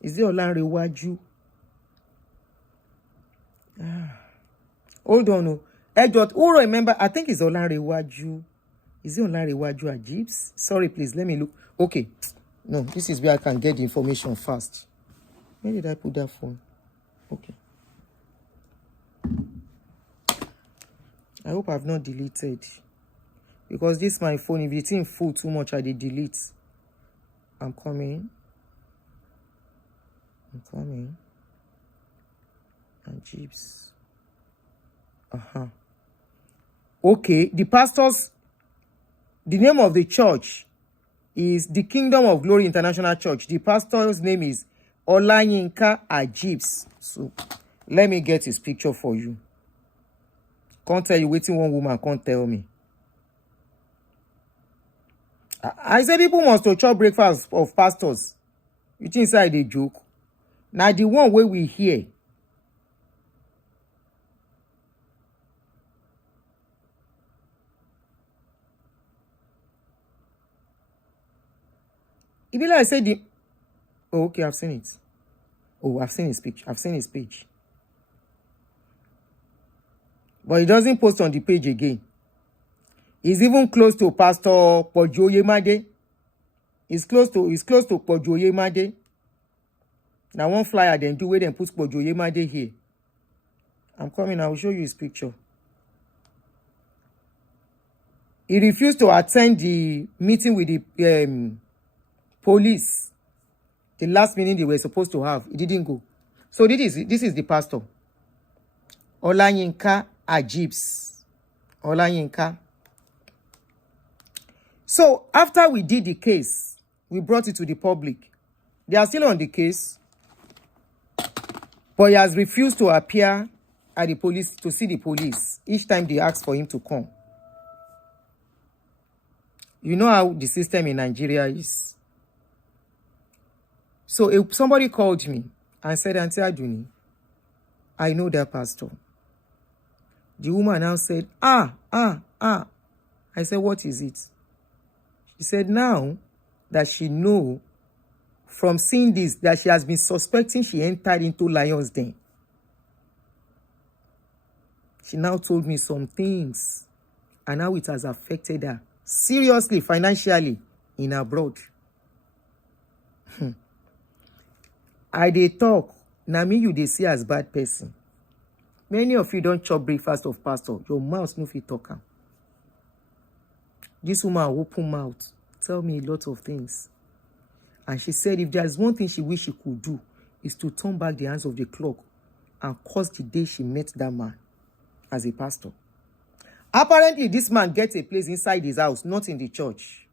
Is it Olanrewaju? Hold on. Who remember? I think it's Olanrewaju. Is it Olanrewaju Ajibs? Sorry, please. Let me look. Okay. No, this is where I can get the information fast. Where did I put that phone? Okay. I hope I've not deleted. Because this my phone, if it's in full too much, I did delete. I'm coming. Ajibs. Okay, the name of the church is the Kingdom of Glory International Church. The pastor's name is Olayinka Ajibs. So let me get his picture for you. Can't tell you waiting one woman can't tell me. I say people must to chop breakfast of pastors. You think inside the joke? Now the one where we hear. It be like I said the. Oh, okay, I've seen it. Oh, I've seen his page. I've seen his page. But he doesn't post on the page again. He's even close to Pastor Pojoyemade. He's close to Pojoyemade. Now one flyer then do where then put Pojoyemade here. I'm coming. I will show you his picture. He refused to attend the meeting with the police. The last meeting they were supposed to have. He didn't go. So this is the pastor. Olayinka Ajibs. Olayinka. So after we did the case, we brought it to the public. They are still on the case. But he has refused to appear at the police to see the police each time they ask for him to come. You know how the system in Nigeria is. So if somebody called me and said, Aunty Aduni, I know that pastor. The woman now said, I said, what is it? She said, now that she know from seeing this, that she has been suspecting she entered into Lion's Den. She now told me some things and how it has affected her seriously, financially, in abroad. I dey talk. Now me you dey see as bad person. Many of you don't chop breakfast of pastor. Your mouth no fit talk am. This woman open mouth, tell me a lot of things. And she said if there's one thing she wish she could do is to turn back the hands of the clock and cause the day she met that man as a pastor. Apparently, this man gets a place inside his house, not in the church.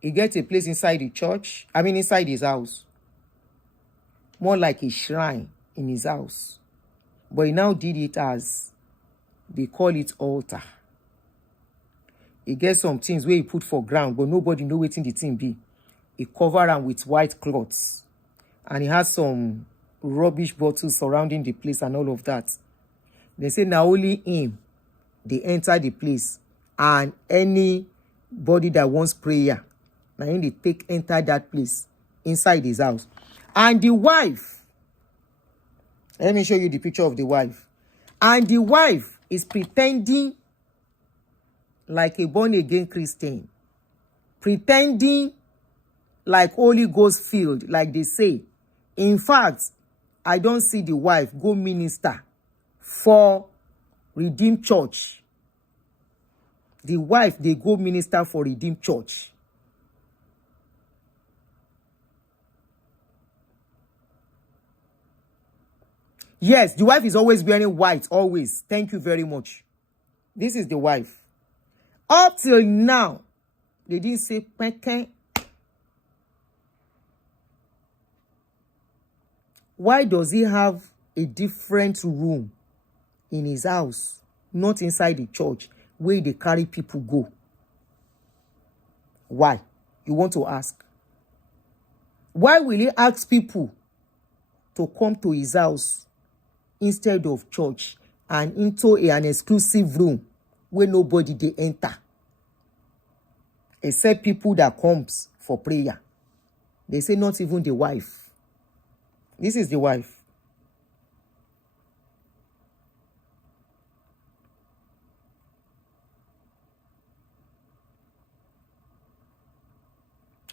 He gets a place inside the church, inside his house. More like a shrine in his house. But he now did it as, they call it altar. He gets some things where he put for ground, but nobody know wetin the thing be. He cover am with white cloths. And he has some rubbish bottles surrounding the place and all of that. They say now only him, they enter the place. And anybody that wants prayer, now they enter that place inside his house. And the wife, let me show you the picture of the wife. And the wife is pretending like a born-again Christian. Pretending like Holy Ghost filled, like they say. In fact, I don't see the wife go minister for Redeemed Church. The wife, they go minister for Redeemed Church. Yes, the wife is always wearing white, always. Thank you very much. This is the wife. Up till now, they didn't say peke. Why does he have a different room in his house, not inside the church, where they carry people go? Why? You want to ask? Why will he ask people to come to his house instead of church and into an exclusive room where nobody they enter? Except people that comes for prayer. They say not even the wife. This is the wife.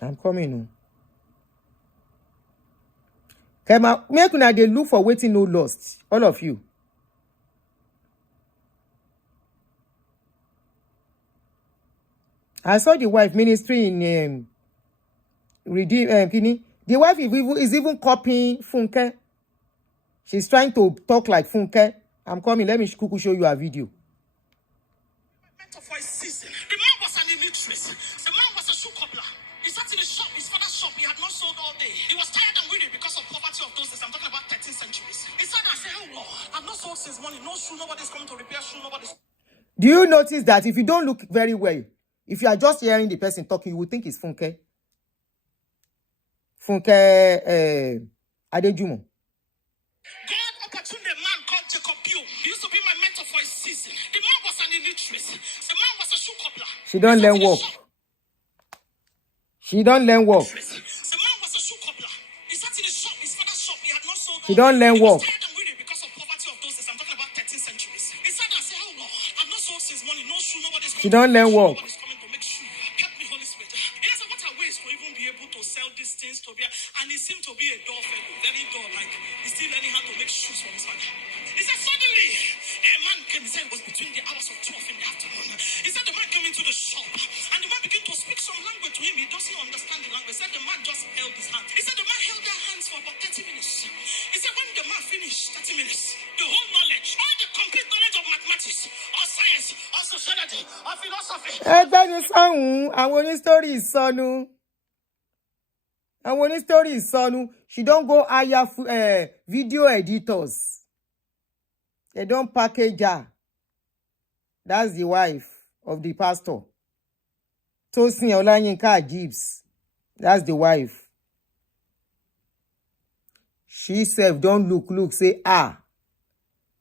I'm coming. Kema, make una dey look for waiting no lost. All of you. I saw the wife ministry in Redeem The wife is even copying Funke. She's trying to talk like Funke. I'm coming. Let me show you a video. For a season. The man was an illiterate. The man was a shoe cobbler. He sat in his shop, his father's shop. He had not sold all day. He was tired and weary because of poverty of those days. I'm talking about 13th centuries. He sat and said, oh Lord, I'm not sold since morning. No shoe, nobody's coming to repair shoe, nobody's. Do you notice that if you don't look very well, if you are just hearing the person talking, you would think it's Funke? Funke Adejumo. God opportuned a man called Jacob Pugh. He used to be my mentor for a season. The man was an illiterate. The man was a shoe cobbler. She don't learn work. She don't learn work. The man was a shoe cobbler. He sat in his shop, his father's shop. He had not sold. She don't learn work. He was tired and weary because of poverty of those days. I'm talking about 13th centuries. He sat there and said, "Oh Lord, I've not sold since morning. No shoe, nobody's coming. She don't learn work. Nobody's coming to make shoe. Help me, Holy Spirit." He said, "What are ways to even be able to sell these things to be?" And he seemed to be a dull fellow, very dull, like he's still learning how to make shoes for his father. He said, suddenly, a man came. He said it was between the hours of 12 in the afternoon. He said the man came into the shop, and the man began to speak some language to him. He doesn't understand the language. He said the man just held his hand. He said the man held their hands for about 30 minutes. He said when the man finished 30 minutes, the whole knowledge, all the complete knowledge of mathematics, or science, or sociology, or philosophy. Ẹgbẹ́ni sọ́hún, àwọn onísítórì ìsọnù. Àwọn onísítórì ìsọnù. She don't go hire video editors. They don't package her. That's the wife of the pastor. Tosin Olayinka Ajibs. That's the wife. She self don't look, say,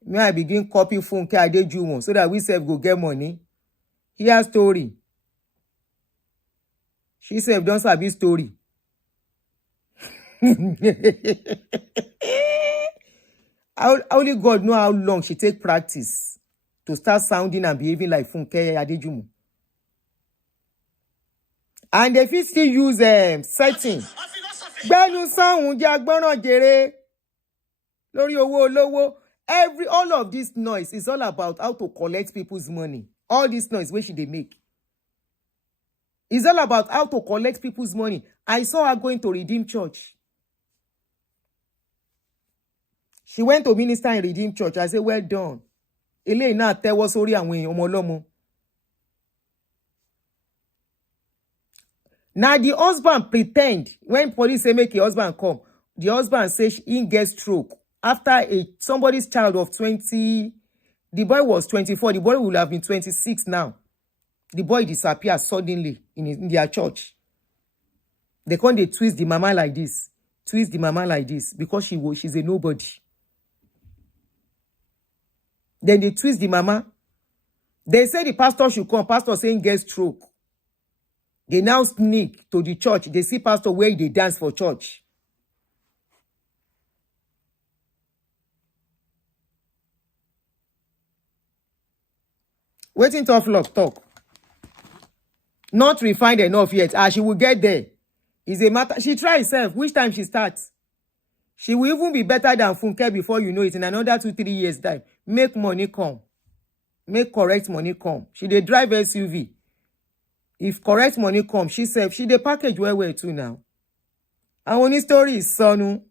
me I begin copy Funke Adejumo so that we self go get money. Hear story. She self don't sabi story. Only God know how long she take practice to start sounding and behaving like Funke Adejumo. And if you still use setting, gbẹ́nu sọ́hún jẹ́ agbọ́ràn jèrè lórí owó olówó. All of this noise is all about how to collect people's money. All this noise where should they make? It's all about how to collect people's money. I saw her going to Redeem Church. She went to minister in Redeem Church. I said, well done. Eléyìí náà tẹ́wọ́ sórí àwọn èèyàn ọmọ ọlọ́mọ. Now the husband pretend when police say make your husband come, the husband says he gets stroke after somebody's child of 20. The boy was 24. The boy will have been 26 now. The boy disappeared suddenly in their church. They can't they twist the mama like this, because she's a nobody. Then they twist the mama. They say the pastor should come. Pastor saying get stroke. They now sneak to the church. They see pastor where they dance for church. Waiting tough luck talk. Not refined enough yet. She will get there. It's a matter. She try herself. Which time she starts? She will even be better than Funke before you know it. In another 2-3 years time. Make money come. Make correct money come. She dey drive SUV. If correct money come, she dey package well too now. And only story is Sonu.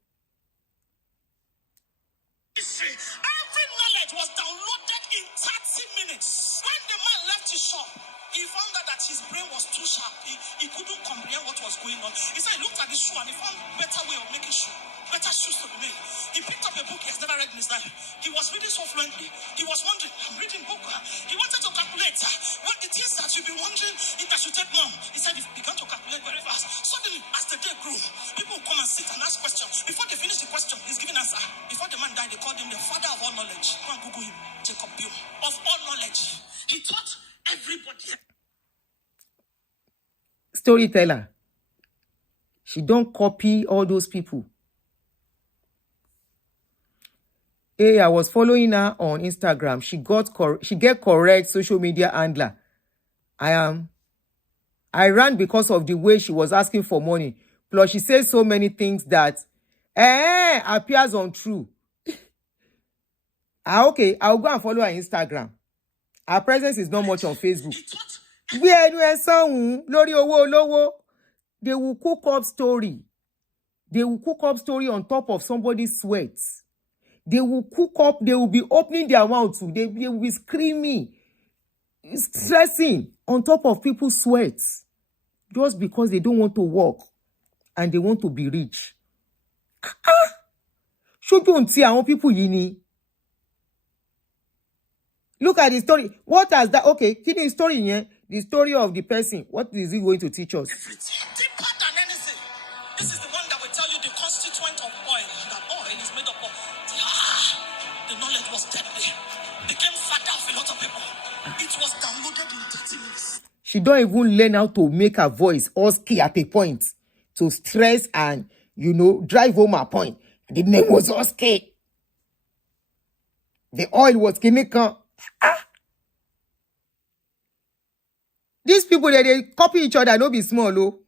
Every knowledge was downloaded in 30 minutes. When the man left his shop, he found out that his brain was too sharp. He couldn't comprehend what was going on. He said he looked at the shoe and he found a better way of making shoe. Better shoes to be made. He picked up a book he has never read in his life. He was reading so fluently. He was wondering, I'm reading book. He wanted to calculate what it is that you've been wondering if that should take long. He said he began to calculate very fast. Suddenly, as the day grew, people would come and sit and ask questions. Before they finish the question, he's giving answer. Before the man died, they called him the father of all knowledge. Go and Google him, Jacob Pugh. Of all knowledge. He taught everybody. Storyteller. She don't copy all those people. Hey, I was following her on Instagram. She get correct social media handler. I ran because of the way she was asking for money. Plus, she says so many things that appears untrue. Okay, I'll go and follow her Instagram. Her presence is not much on Facebook. They will cook up story. They will cook up story on top of somebody's sweat. They will cook up, they will be opening their mouth too. They will be screaming, stressing on top of people's sweats. Just because they don't want to work and they want to be rich. Should you see our people yini? Look at the story. What has that? Okay, see the story here. The story of the person. What is he going to teach us? Deeper than anything. This is the one that will tell you the constituent of oil. That oil is made up of. The knowledge was deadly. Became fatter of a lot of people. It was downloaded in 30 minutes. She don't even learn how to make her voice husky at a point to stress and, drive home her point. The name was husky. The oil was chemical. These people, they copy each other, no be small, oh.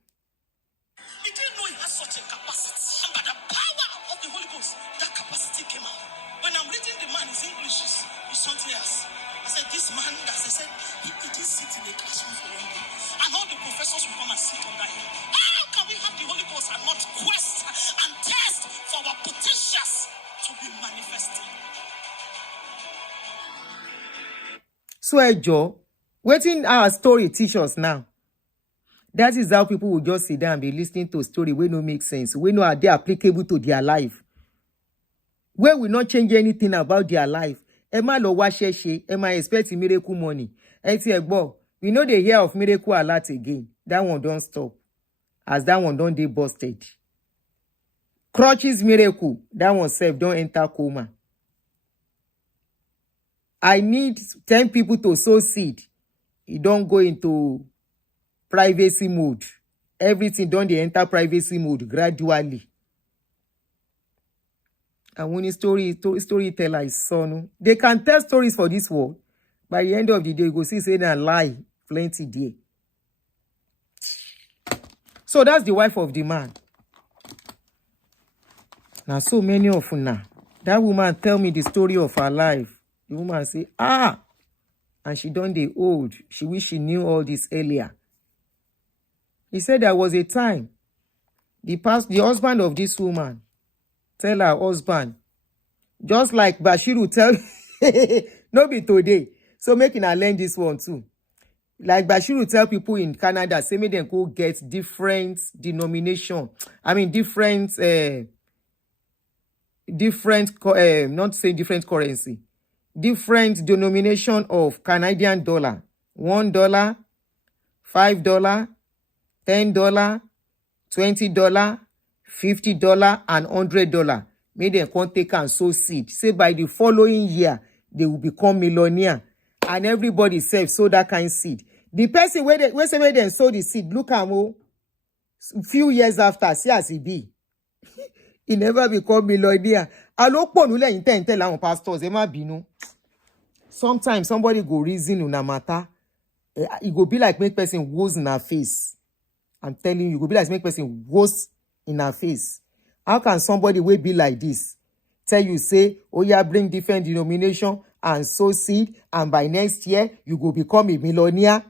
He didn't know he had such a capacity. And by the power of the Holy Ghost, that capacity came out. When I'm reading the man, his English is something else. I said, this man, as I said, he didn't sit in a classroom for 1 day. And all the professors will come and sit under him. How can we have the Holy Ghost and not quest and test for our potentials to be manifested? So, Joe, waiting our story teach us now. That is how people will just sit down and be listening to a story where no make sense. We know are they applicable to their life. Where will not change anything about their life. Emma lo wa sheshe, Emma expect miracle money. We know they hear of miracle a lot again. That one don't stop. As that one don't dey busted. Crutches miracle, that one self don't enter coma. I need 10 people to sow seed. You don't go into privacy mode. Everything don't they enter privacy mode gradually. And when storyteller is son, they can tell stories for this world. By the end of the day, you go see say na lie plenty there. So that's the wife of the man. Now so many of you now. That woman tell me the story of her life. The woman say, and she done the old. She wish she knew all this earlier. He said there was a time the husband of this woman tell her husband, just like Bashiru tell, no be today. So making her learn this one too. Like Bashiru tell people in Canada, say make them go get different denomination. I mean different, not say different currency. Different denomination of Canadian dollar. $1, $5, $10, $20, $50, and $100. Make them come take and sow seed. Say by the following year, they will become millionaire. And everybody sow that kind of seed. The person where they sow the seed, look at him, few years after, see as he be. He never become millionaire. Pastors, sometimes somebody go reason on a matter. It go be like make person woes in her face. I'm telling you, it go be like make person woes in her face. How can somebody will be like this? Tell you, say, oh yeah, bring different denomination and sow seed, and by next year, you go become a millionaire.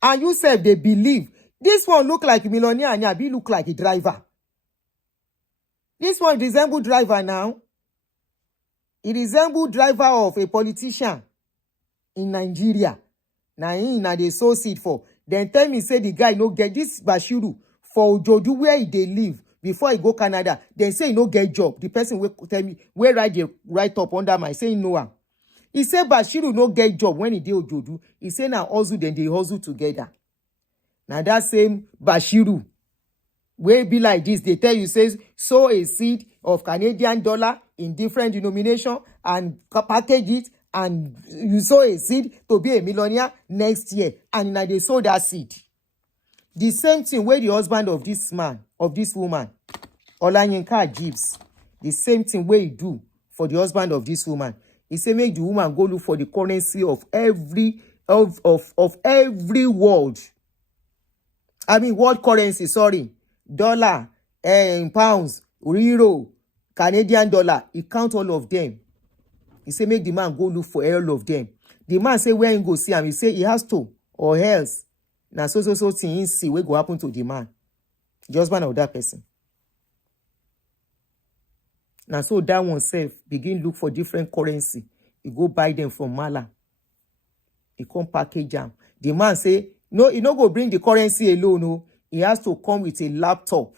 And you said they believe. This one look like a millionaire and Yabi look like a driver. This one resemble driver now. He resemble driver of a politician in Nigeria. Now they sow seed for. Then tell me, say the guy no get this Bashiru for Ojodu where they live before he go Canada. Then say he no get job. The person will tell me where write up under my saying no. He say Bashiru no get job when he dey Ojodu. He say now hustle, then they hustle together. Now that same Bashiru where be like this, they tell you says sow a seed of Canadian dollar in different denomination and package it, and you sow a seed to be a millionaire next year, and now they sow that seed. The same thing where the husband of this man, of this woman, Olayinka Gibbs, the same thing where he do for the husband of this woman. He say make the woman go look for the currency of every every world. I mean world currency, sorry. Dollar, pounds, euro, Canadian dollar. He count all of them. He say make the man go look for all of them. The man say where he go see him. He say he has to, or else. Now so thing he see what go happen to the man. The husband of that person. Now so that one self begin look for different currency. He go buy them from Mala. He come package them. The man say, no, he no go bring the currency alone. No. He has to come with a laptop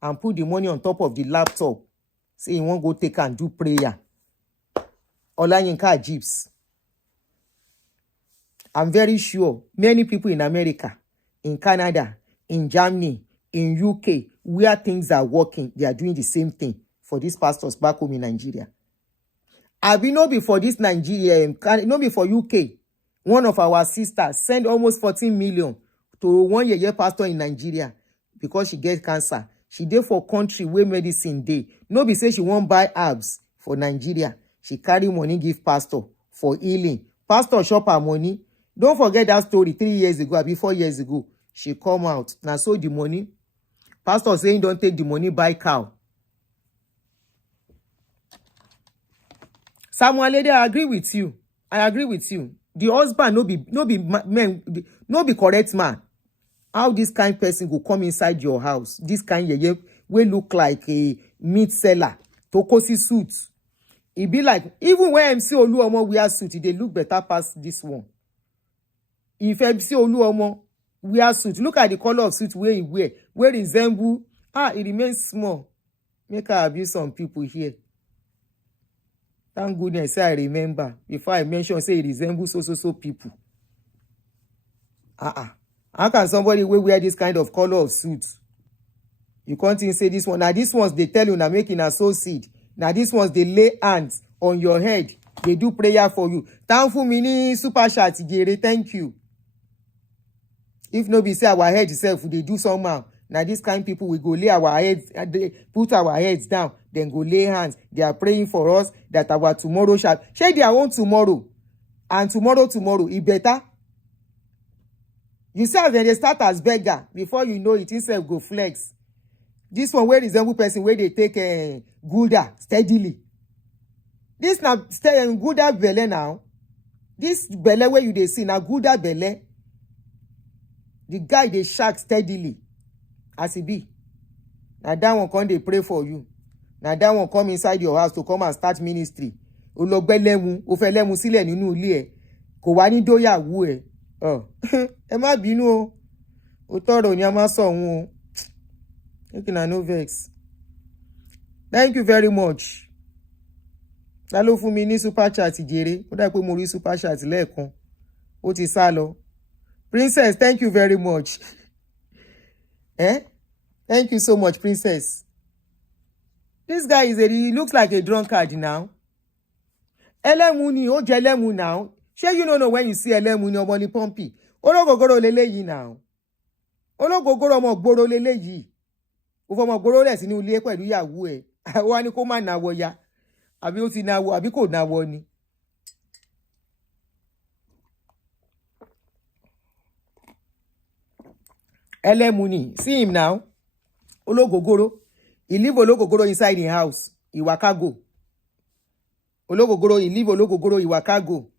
and put the money on top of the laptop. Say he won't go take and do prayer. Olayinka Gibbs. I'm very sure many people in America, in Canada, in Germany, in UK, where things are working, they are doing the same thing for these pastors back home in Nigeria. I be no be for this Nigeria, no be for UK. One of our sisters sent almost 14 million to one year pastor in Nigeria because she get cancer. She dey for country where medicine dey. No be say she won't buy herbs for Nigeria. She carry money give pastor for healing. Pastor shop her money. Don't forget that story 3 years ago, or 4 years ago. She come out. Now so the money. Pastor saying don't take the money, buy cow. Samuel Lady, I agree with you. I agree with you. The husband no be correct man. How this kind person go come inside your house? This kind yeye will look like a meat seller. Tokosi suit. It be like, even when MC Oluomo wear suit, they look better past this one. If MC Oluomo wear suit, look at the color of suit where he wear. Where resemble, it remains small. Make I abuse some people here. Thank goodness, say I remember. Before I mention, say it resembles so people. How can somebody wear this kind of color of suit? You can't even say this one. Now, these ones, they tell you, now making a soul seed. Now, these ones, they lay hands on your head. They do prayer for you. Thankful mini super chat, Jere. Thank you. If nobody say our head itself, they do somehow. Now, this kind of people, we go lay our heads, they put our heads down, then go lay hands. They are praying for us that our tomorrow shall. Share their own tomorrow. And tomorrow, it better. You see, when they start as beggar, before you know it, itself go flex. This one where resemble person where they take Gouda steadily. This now Gouda belle now. This belle where you they see now Gouda belle. The guy they shark steadily. As he be. Now that one come they pray for you. Now that one come inside your house to come and start ministry. Ologbelemu, ofelemu sile nínú ilé ẹ. Kò wá ní dóyàwó ẹ. Ẹ má bínú o. O toro ni a máa sọ ohun o. Making no vex. Thank you very much. Ta ló fún mi ní super chat jèrè. Ó dà pé mo rí super chat lẹ́ẹ̀kan. Ó ti sá lọ. Princess, thank you very much. Thank you so much, Princess. This guy he looks like a drunkard now. Elemu ni, ó jẹ elemu now. Sure you don't know when you see elemu ni ọmọ ni pumpy. Ológogoro leleyi now. Ológogoro ọmọ gboro leleyi. Ó fọmọ gboro rẹ̀ sínú ilé pẹ̀lú ìyàwó ẹ̀. Wá ní kó má náwó ya. Àbí ó ti náwó, àbí kò náwó ni. Elemu ni. See him now. Ológogoro. He leave Ológogoro inside the house. He waka go. Ológogoro, he leave Ológogoro, he waka go.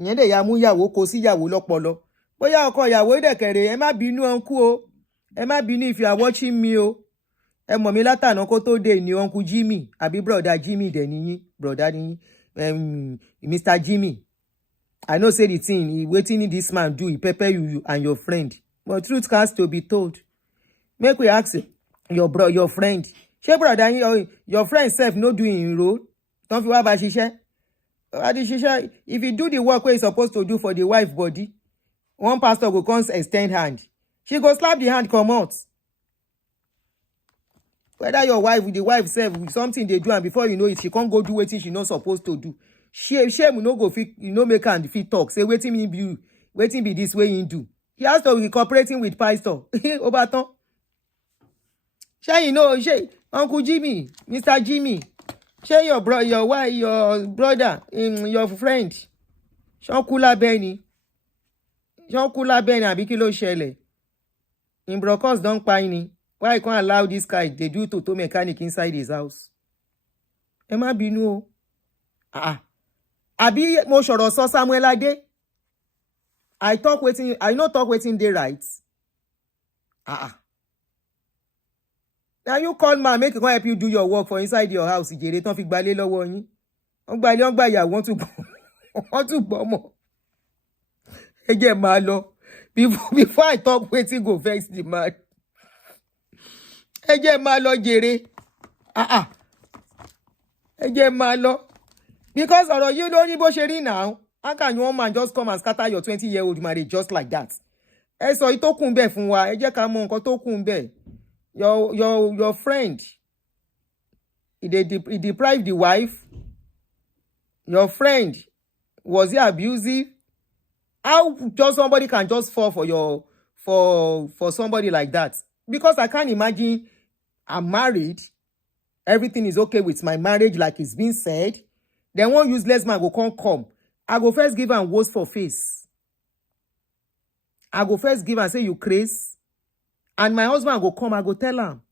Ìyẹn dẹ̀ ya mú ìyàwó kó sí ìyàwó lọ́pọlọ. Bóyá ọkọ ìyàwó dẹ̀kẹ̀rẹ̀, ẹ má bínú uncle o. Ẹ má bínú if you are watching me o. Ẹ mọ̀ mi látànà kó tó dé ni uncle Jimmy, àbí brother Jimmy dẹ̀ níyín, brother níyín, Mr. Jimmy. I know say the thing, wetin this man do, he pepper you and your friend. But truth has to be told. Make we ask your friend. Ṣé brother your friend self no do him role? Don't fi wá bá ṣiṣẹ́. If you do the work where you're supposed to do for the wife body, one pastor go come extend hand. She go slap the hand, come out. Whether your wife with the wife self with something they do, and before you know it, she can't go do what she not supposed to do. Shame no go fit, you know, make hand fit talk. Say waiting be this way you do. He has to be cooperating with pastor. Obaton. Shey you know, Uncle Jimmy, Mr. Jimmy. Shey your brother, your wife, your brother, your friend. Shonkula Benny. Shonkula Benny, àbí kí ló ṣẹlẹ̀. In Brocos don't pay ni. Why you can't allow this guy? They do to mechanic inside his house. Ẹ má bínú o. Àbí mo sọ̀rọ̀ sọ Samuel Ade. I no talk waiting dey right. Now you call man, make it go help you do your work for inside your house. Ìjèrè tán fi gbalé lọ́wọ́ yín. Wọ́n gba ìyàwó wọ́n tún gbọ́ mọ́. Ẹ jẹ́ máa lọ. Before I talk waiting go vex the man. Ẹ jẹ́ máa lọ jèrè. Ẹ jẹ́ máa lọ. Because ọ̀rọ̀ yìí ló ní bó ṣe rí now. How can one man just come and scatter your 20-year-old marriage just like that? Ẹ sọ ito kun be fún wa, ẹ jẹ́ ká mọ̀ nǹkan tó kún be. Your friend, he deprived the wife. Your friend, was he abusive? How just somebody can just fall for somebody like that? Because I can't imagine I'm married, everything is okay with my marriage like it's been said. Then one useless man go come. I go first give am words for face. I go first give and say you craze. And my husband go come, I go tell him.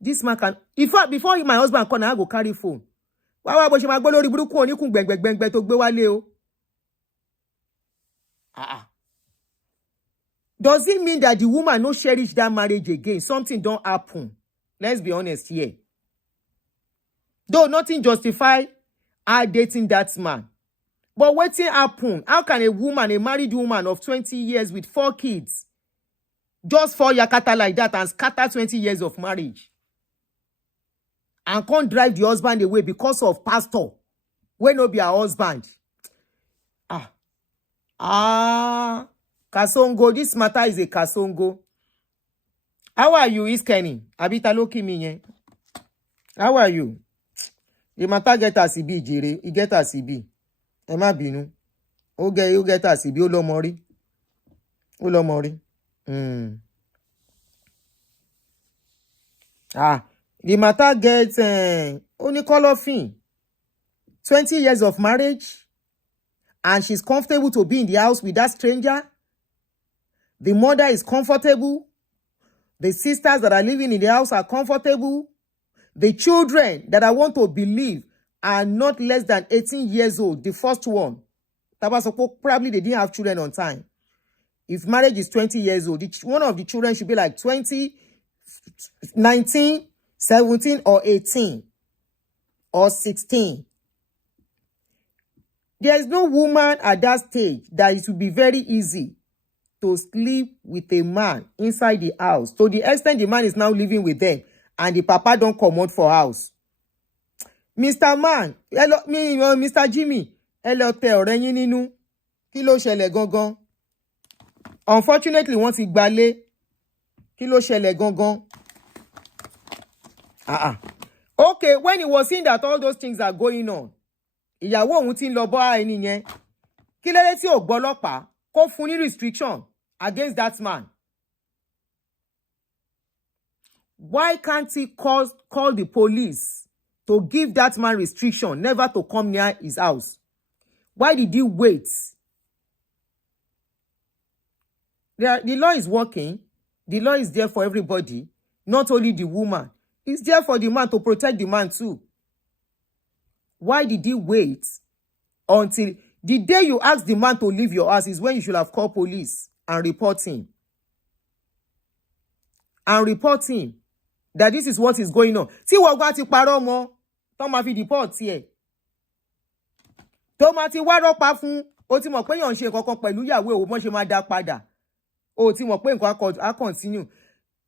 This man can, in fact, before my husband come, I go carry phone. Why bo ṣe ma gbọ́ lórí burúkú oni kun gbẹ̀ngbẹ̀ngbẹ̀ tó gbé wálé o. Does it mean that the woman no cherish that marriage again? Something don't happen. Let's be honest here. Though nothing justify her dating that man. But wetin happen? How can a married woman of 20 years with 4 kids, just fall yakata like that and scatter 20 years of marriage? And can't drive the husband away because of pastor when no be her husband. Kasongo, this matter is a kasongo. How are you, Iskeni? Abita loki minye. How are you? The matter get as it be, Jire. It get as it be. Emma binu. Okay, you get as it be. Olomori. The matter gets only colorful. 20 years of marriage, and she's comfortable to be in the house with that stranger. The mother is comfortable. The sisters that are living in the house are comfortable. The children that I want to believe are not less than 18 years old. The first one, probably they didn't have children on time. If marriage is 20 years old, one of the children should be like 20, 19, 17 or 18 or 16. There is no woman at that stage that it will be very easy to sleep with a man inside the house. To the extent the man is now living with them and the papa don't come out for house. Mr. Man, hello, Mr. Jimmy, hello, te ọ̀rẹ́ yín nínú. Kí ló ṣẹlẹ̀ gangan? Unfortunately, wọ́n ti gbalé. Kí ló ṣẹlẹ̀ gangan? Okay, when he was seeing that all those things are going on, ìyàwó òun ti ń lọ bá ẹni yẹn. Kí lẹ́lẹ́ tí ò gbọ́ ọlọ́pàá kó fún ní restriction against that man? Why can't he call the police to give that man restriction never to come near his house? Why did he wait? The law is working. The law is there for everybody, not only the woman. It's there for the man to protect the man too. Why did he wait until the day you ask the man to leave your house is when you should have called police and report him? And report him that this is what is going on. See what got to parọ́ mọ́, tó máa fi deport here. Tó máa ti wá rọ́pá fún, ó ti mọ̀ pé yàn ṣe nǹkan kan pẹ̀lú ìyàwó ẹ̀, wọ́n ṣe máa dá padà. Ó ti mọ̀ pé nǹkan á continue.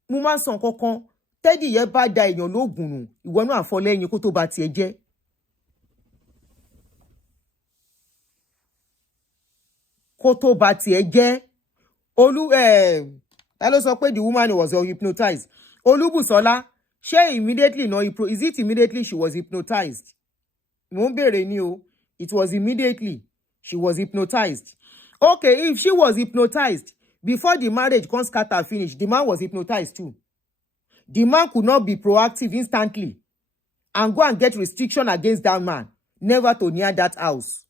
Mo máa sọ nǹkan kan, tẹ́dì yẹn bá da èèyàn lóògùn nù, ìwọ náà fọ́ lẹ́yìn kó tó bá tiẹ̀ jẹ́. Kó tó bá tiẹ̀ jẹ́. Ta ló sọ pé the woman was hypnotized? Olúbùsọ́lá, ṣé immediately no, is it immediately she was hypnotized? Mo ń bèrè ni o. It was immediately she was hypnotized. Okay, if she was hypnotized before the marriage can scatter finish, the man was hypnotized too. The man could not be proactive instantly and go and get restriction against that man, never to near that house.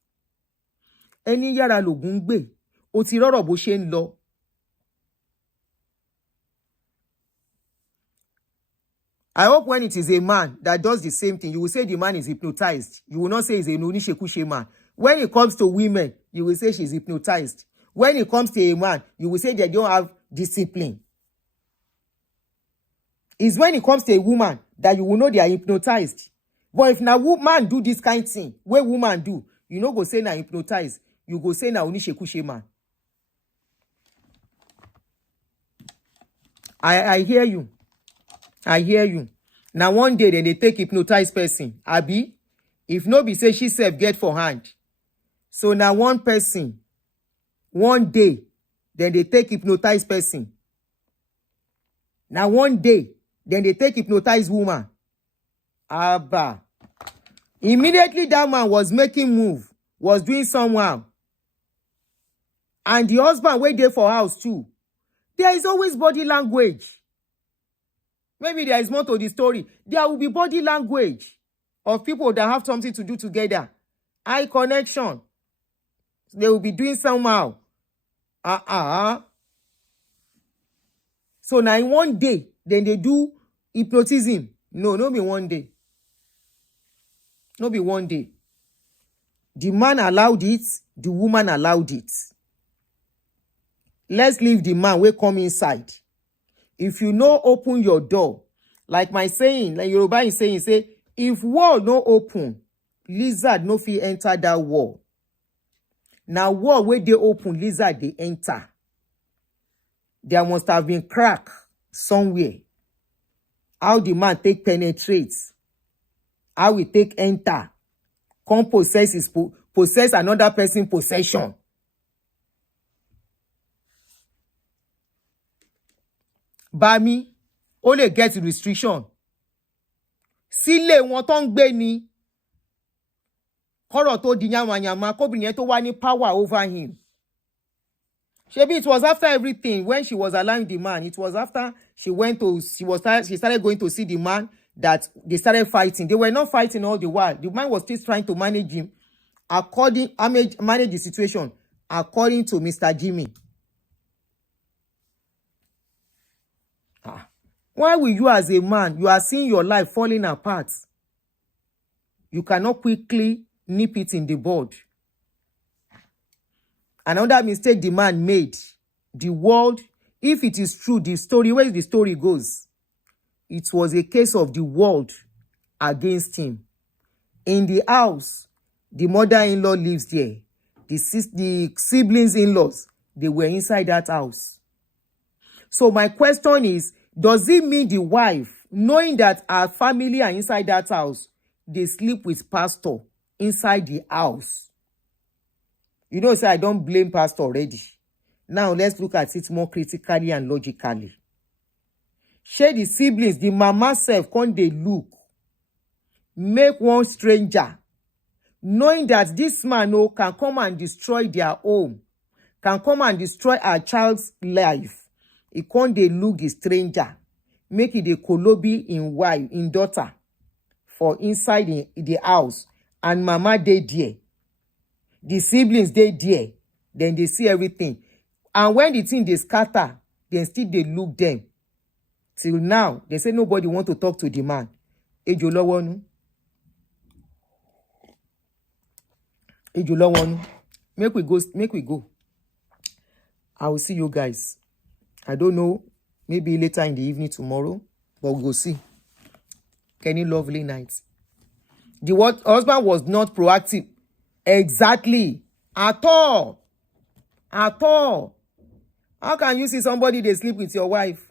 Ẹni yára lògùn gbé, ó ti rọ́rọ̀ bó ṣe ń lọ. I hope when it is a man that does the same thing, you will say the man is hypnotized. You will not say he's a oníṣekúṣe man. When it comes to women, you will say she's hypnotized. When it comes to a man, you will say they don't have discipline. It's when it comes to a woman that you will know they are hypnotized. But if now man do this kind of thing, where woman do, you know go say na hypnotized. You go say na oníṣekúṣe man. I hear you. I hear you. Now one day then they take hypnotized person. Abi, if no be say she self get for hand. So now one person, one day, then they take hypnotize person. Now one day, then they take hypnotize woman. Abba. Immediately that man was making move, was doing somehow. And the husband wait there for house too. There is always body language. Maybe there is more to the story. There will be body language of people that have something to do together. Eye connection. They will be doing somehow. So now in one day, then they do hypnotism. No be one day. No be one day. The man allowed it. The woman allowed it. Let's leave the man wey come inside. If you no open your door, like my saying, like Yoruba is saying, say, if wall no open, lizard no fit enter that wall. Now wall where they open, lizard they enter. There must have been crack somewhere. How the man take penetrates, how we take enter, come possess another person possession. Bami, only get restriction. Sílé wọn tó ń gbé ni. Kọ́rọ̀ tó di yamayama, kóbìnrin yẹn tó wá ní power over him. Shebi, it was after everything when she was allowing the man. It was after she started going to see the man that they started fighting. They were not fighting all the while. The man was still trying to manage him, manage the situation according to Mr. Jimmy. Why will you as a man, you are seeing your life falling apart? You cannot quickly nip it in the bud. Another mistake the man made, the world, if it is true, the story, where the story goes, it was a case of the world against him. In the house, the mother-in-law lives there. The siblings-in-laws, they were inside that house. So my question is, does it mean the wife, knowing that her family are inside that house, they sleep with pastor inside the house? You know, say I don't blame pastor already. Now let's look at it more critically and logically. Share the siblings, the mama self, can't they look? Make one stranger, knowing that this man can come and destroy their home, can come and destroy our child's life. He can't they look the stranger, make it a kolobi in wife, in daughter, for inside in the house, and mama they there. The siblings they there, then they see everything. And when the thing they scatter, then still they look them. Till now, they say nobody want to talk to the man. Ejolowonu. Make we go. I will see you guys. I don't know, maybe later in the evening tomorrow, but we'll go see. Any lovely nights. The husband was not proactive. Exactly. At all. How can you see somebody they sleep with your wife?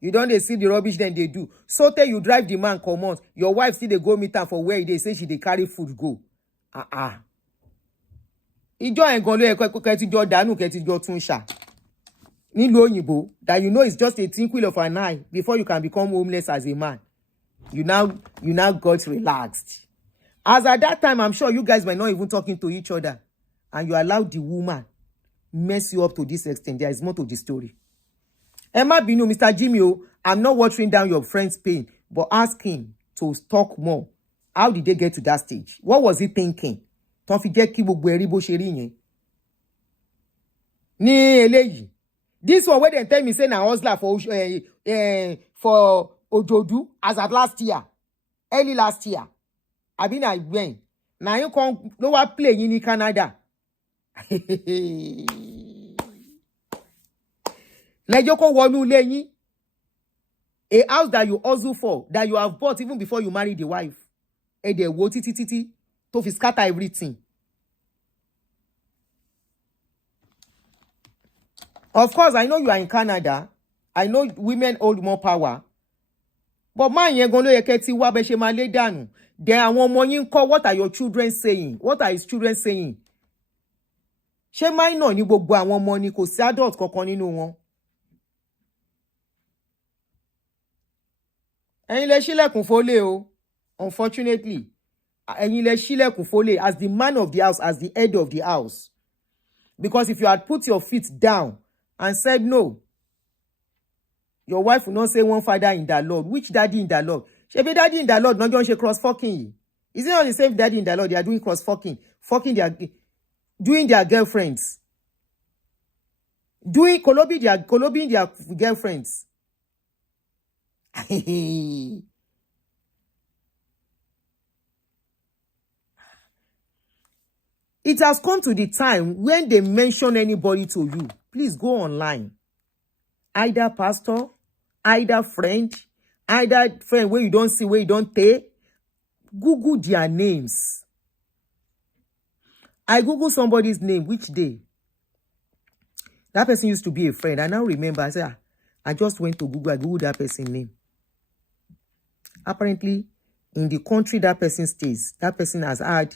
You don't they see the rubbish then they do. So tell you drive the man come out. Your wife still they go meet her for where they say they carry food go. Ijo ain't gonna keti jo danu keti jo tunsha. Nílùú òyìnbó, that you know it's just a twinkle of an eye before you can become homeless as a man. You now got relaxed. As at that time, I'm sure you guys were not even talking to each other. And you allowed the woman mess you up to this extent. There is more to the story. Emma Binu, Mr. Jimmy, I'm not watering down your friend's pain, but ask him to talk more. How did they get to that stage? What was he thinking? Don't forget ki gbogbo eri bo se ri yen. Ní eléyìí. This one where they tell me say na hustler for Ojodu as at last year, early last year. I been I went. Now you come lower play in Canada. Lejoko wonu leyin. A house that you hustle for, that you have bought even before you marry the wife. E de wo titi to fi scatter everything. Of course, I know you are in Canada. I know women hold more power. But man, you're going to get wa be se ma le danu. Then àwọn ọmọ yín ńkọ́, what are your children saying? What are his children saying? ṣé minor ní gbogbo àwọn ọmọ ni, kò sí adult kankan nínú wọn. Ẹ̀yin lẹ ṣílẹ̀kùn fólè o, unfortunately. Ẹ̀yin lẹ ṣílẹ̀kùn fólè as the man of the house, as the head of the house. Because if you had put your feet down and said no, your wife will not say one father in the Lord. Which daddy in the Lord? Shebi daddy in the Lord, not just cross-fucking. Is it not the same daddy in the Lord? They are doing cross-fucking, doing their girlfriends. Collobing their girlfriends. It has come to the time when they mention anybody to you, please go online. Either pastor, either friend where you don't see, where you don't take. Google their names. I Google somebody's name, which day? That person used to be a friend. I now remember, I said, I just went to Google, I Googled that person's name. Apparently, in the country that person stays, that person has had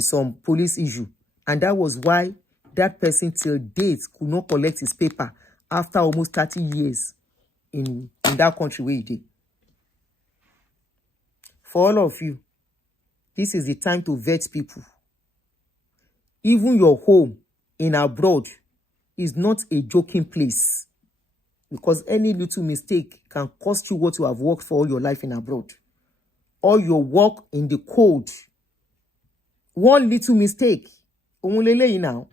some police issue. And that was why that person till date could not collect his paper after almost 30 years in that country where he did. For all of you, this is the time to vet people. Even your home in abroad is not a joking place. Because any little mistake can cost you what you have worked for all your life in abroad. Or your work in the cold. One little mistake. Now.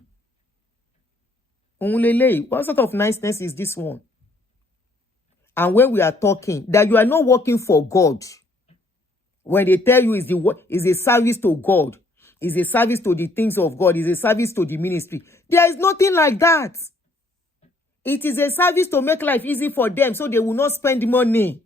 What sort of niceness is this one? And when we are talking, that you are not working for God. When they tell you is a service to God, is a service to the things of God, is a service to the ministry. There is nothing like that. It is a service to make life easy for them so they will not spend money.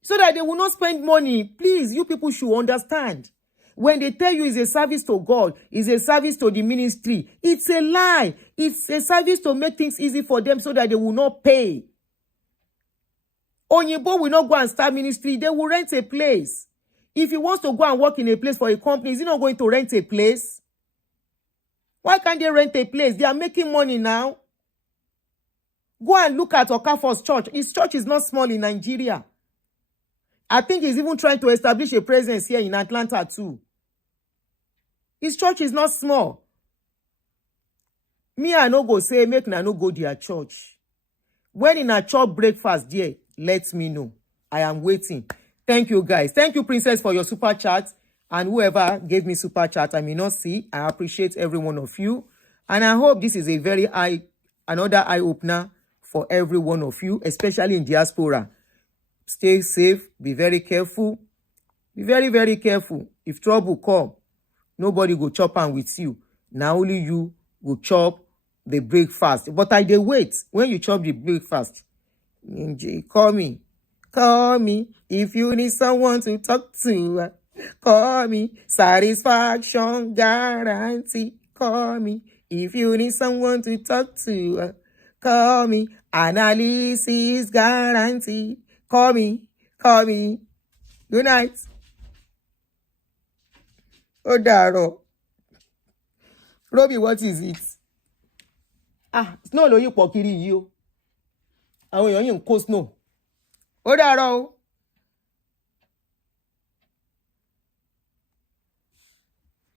So that they will not spend money. Please, you people should understand. When they tell you it's a service to God, it's a service to the ministry, it's a lie. It's a service to make things easy for them so that they will not pay. Onyibo will not go and start ministry. They will rent a place. If he wants to go and work in a place for a company, is he not going to rent a place? Why can't they rent a place? They are making money now. Go and look at Okafor's church. His church is not small in Nigeria. I think he's even trying to establish a presence here in Atlanta too. His church is not small. Me, I no go say, make na no go their church. When in a church breakfast there, let me know. I am waiting. Thank you, guys. Thank you, Princess, for your super chat. And whoever gave me super chat, I may not see. I appreciate every one of you. And I hope this is a very another eye-opener for every one of you, especially in diaspora. Stay safe. Be very careful. Be very, very careful. If trouble come, nobody go chop am with you. Now only you go chop the breakfast. But I dey wait. When you chop the breakfast, call me. Call me if you need someone to talk to. Call me. Satisfaction guarantee. Call me if you need someone to talk to. Call me. Analysis guarantee. Call me. Call me. Good night. Ó dàárọ̀. Robbie, what is it? Snow ló yí pọ̀ kiri yìí o. Àwọn èèyàn yìí ń kó snow. Ó dàárọ̀ o.